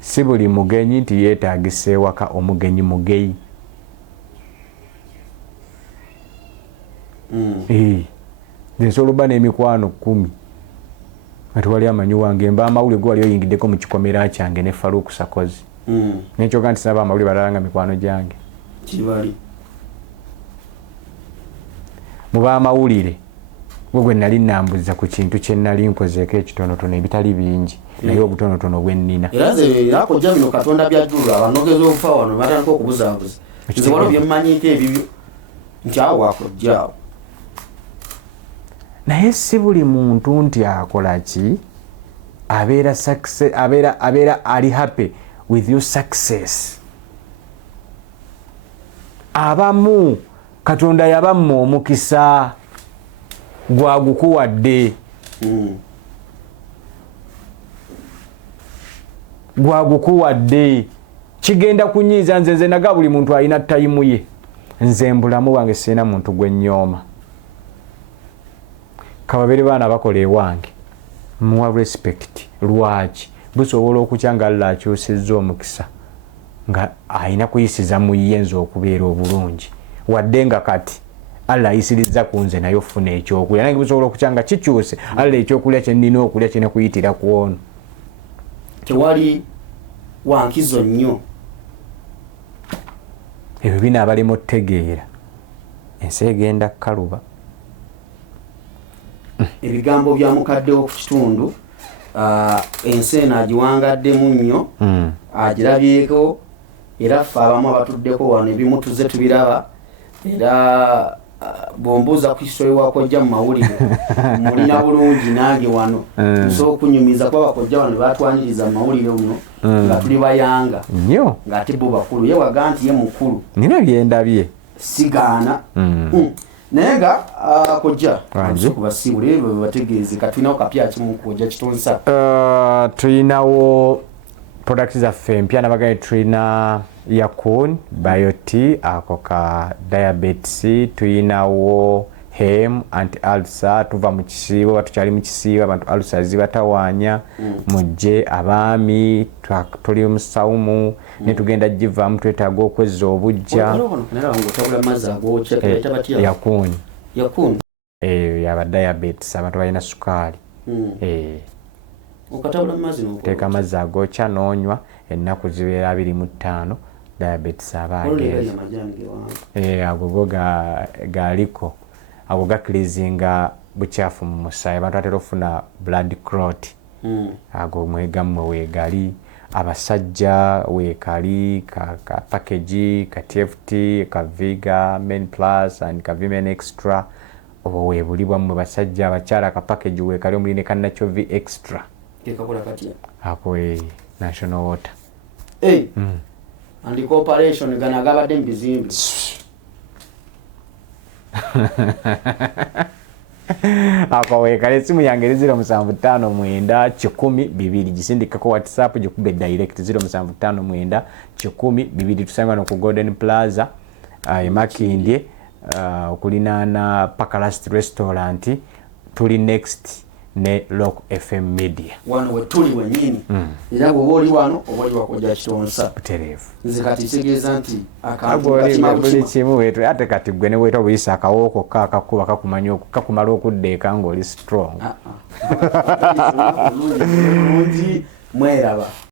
si buli mugenyi nti yeetagisa ewaka omugenyi mugeyi nsobola obba n'emikwano 10 nga tewali amanyi wange mba amawulire gwe wali oyingiddeko mu kikomera kyange ne Faruku Sakozi nekyoga nti sinaba amawulire balala nga mikwano gyange kibali muba amawulire gwe nali nambuza ku kintu kye nali nkozeeko ekitonotono ebitali bingi naye obutonotono bwe nnina era kojja bino Katonda byajjula abanogeza okufa wano batandika okubuzaabuza nze waliwo byemmanyi nti ebyo nti awo wakojjaawo naye si buli muntu nti akola ki abeera ali happy with your success. Abamu Katonda yabamma omukisa gwagukuwadde gwagukuwadde kigenda kunyiiza nze naga buli muntu alina tayimu ye. Nze mbulamu wange sina muntu gwe nyooma. Kababere baana bakola ewange muwa respect lwaki busobola okukyanga Allah akyusizza omukisa nga ayina kuyisiza mu yenzo okubeera obulungi wadde nga kati Allah ayisiriza ku nze nayo funa ekyokulya nange busobola okukyanga kikyuse Allah ekyokulya kye nnina okulya kine kuyitira ku ono tewali wankizo nnyo ebyo bina abalimo otegeera ensi egenda kaluba. Ebigambo bya mukadde ku kitundu ensi eno agiwangaddemu nnyo agirabyeko era ffe abamu abatuddeko wano ebimu tuze tubiraba era bwombuuza ku histori wakojja mu mawulire mulina bulungi nange wano nsobola okunyumiza kuba bakojja wano batwaniriza mu mawulire muno nga tuli bayanga nnyo ng'ate bo bakulu ye waga nti ye mukulu nina byendabye sigaana naye nga kojja kubasiibula ebyo bategeeze katulinawo kapya kimu kojja kitonsa tulinawo product zaffe empya nabagaye tulina Yakun Bioti ako ka diabetes tulinawo hem anti ulcer tuva mu kisiibo batukyali mu kisiibo abantu ulcer zibatawanya mujje abaami tuli musawumu ne tugenda jivaamu twetaaga okwezza obujja Yakun yaba diabetes abantu balina sukaali okatabula mazzi teeka amazzi agokya n'onywa ennaku zibeera 25 diabetes aba ageze ago galiko ago gakirizinga bukyafu mu musaayi abantu batera ofuna blood clot ago mwegammwe weegali abasajja weekali ka package ka TFT ka Viga Men Plus and ka Vimen Extra obo weebulibwa mu basajja abakyala ka package weekali omuline ka Nacho V Extra kekakola katya ako national water and corporation gana agabadde mu bizimbe akawekala esimu yange eri 07591002 gisindikako whatsapp gikube direct 07591002 tusanga no ku Golden Plaza Makindye okulinaana Pakalast Restaurant tuli next ne Lock FM Media wano we tuli wenyini era bwoba oli wano oba oli wakoja kitonsa butereevu nze kati kitegeeza nti buli kimu wetu ate kati gwe ne weeta obuyisa akawooko kakuba kakumala okuddeeka ng'oli strong bulungi mweraba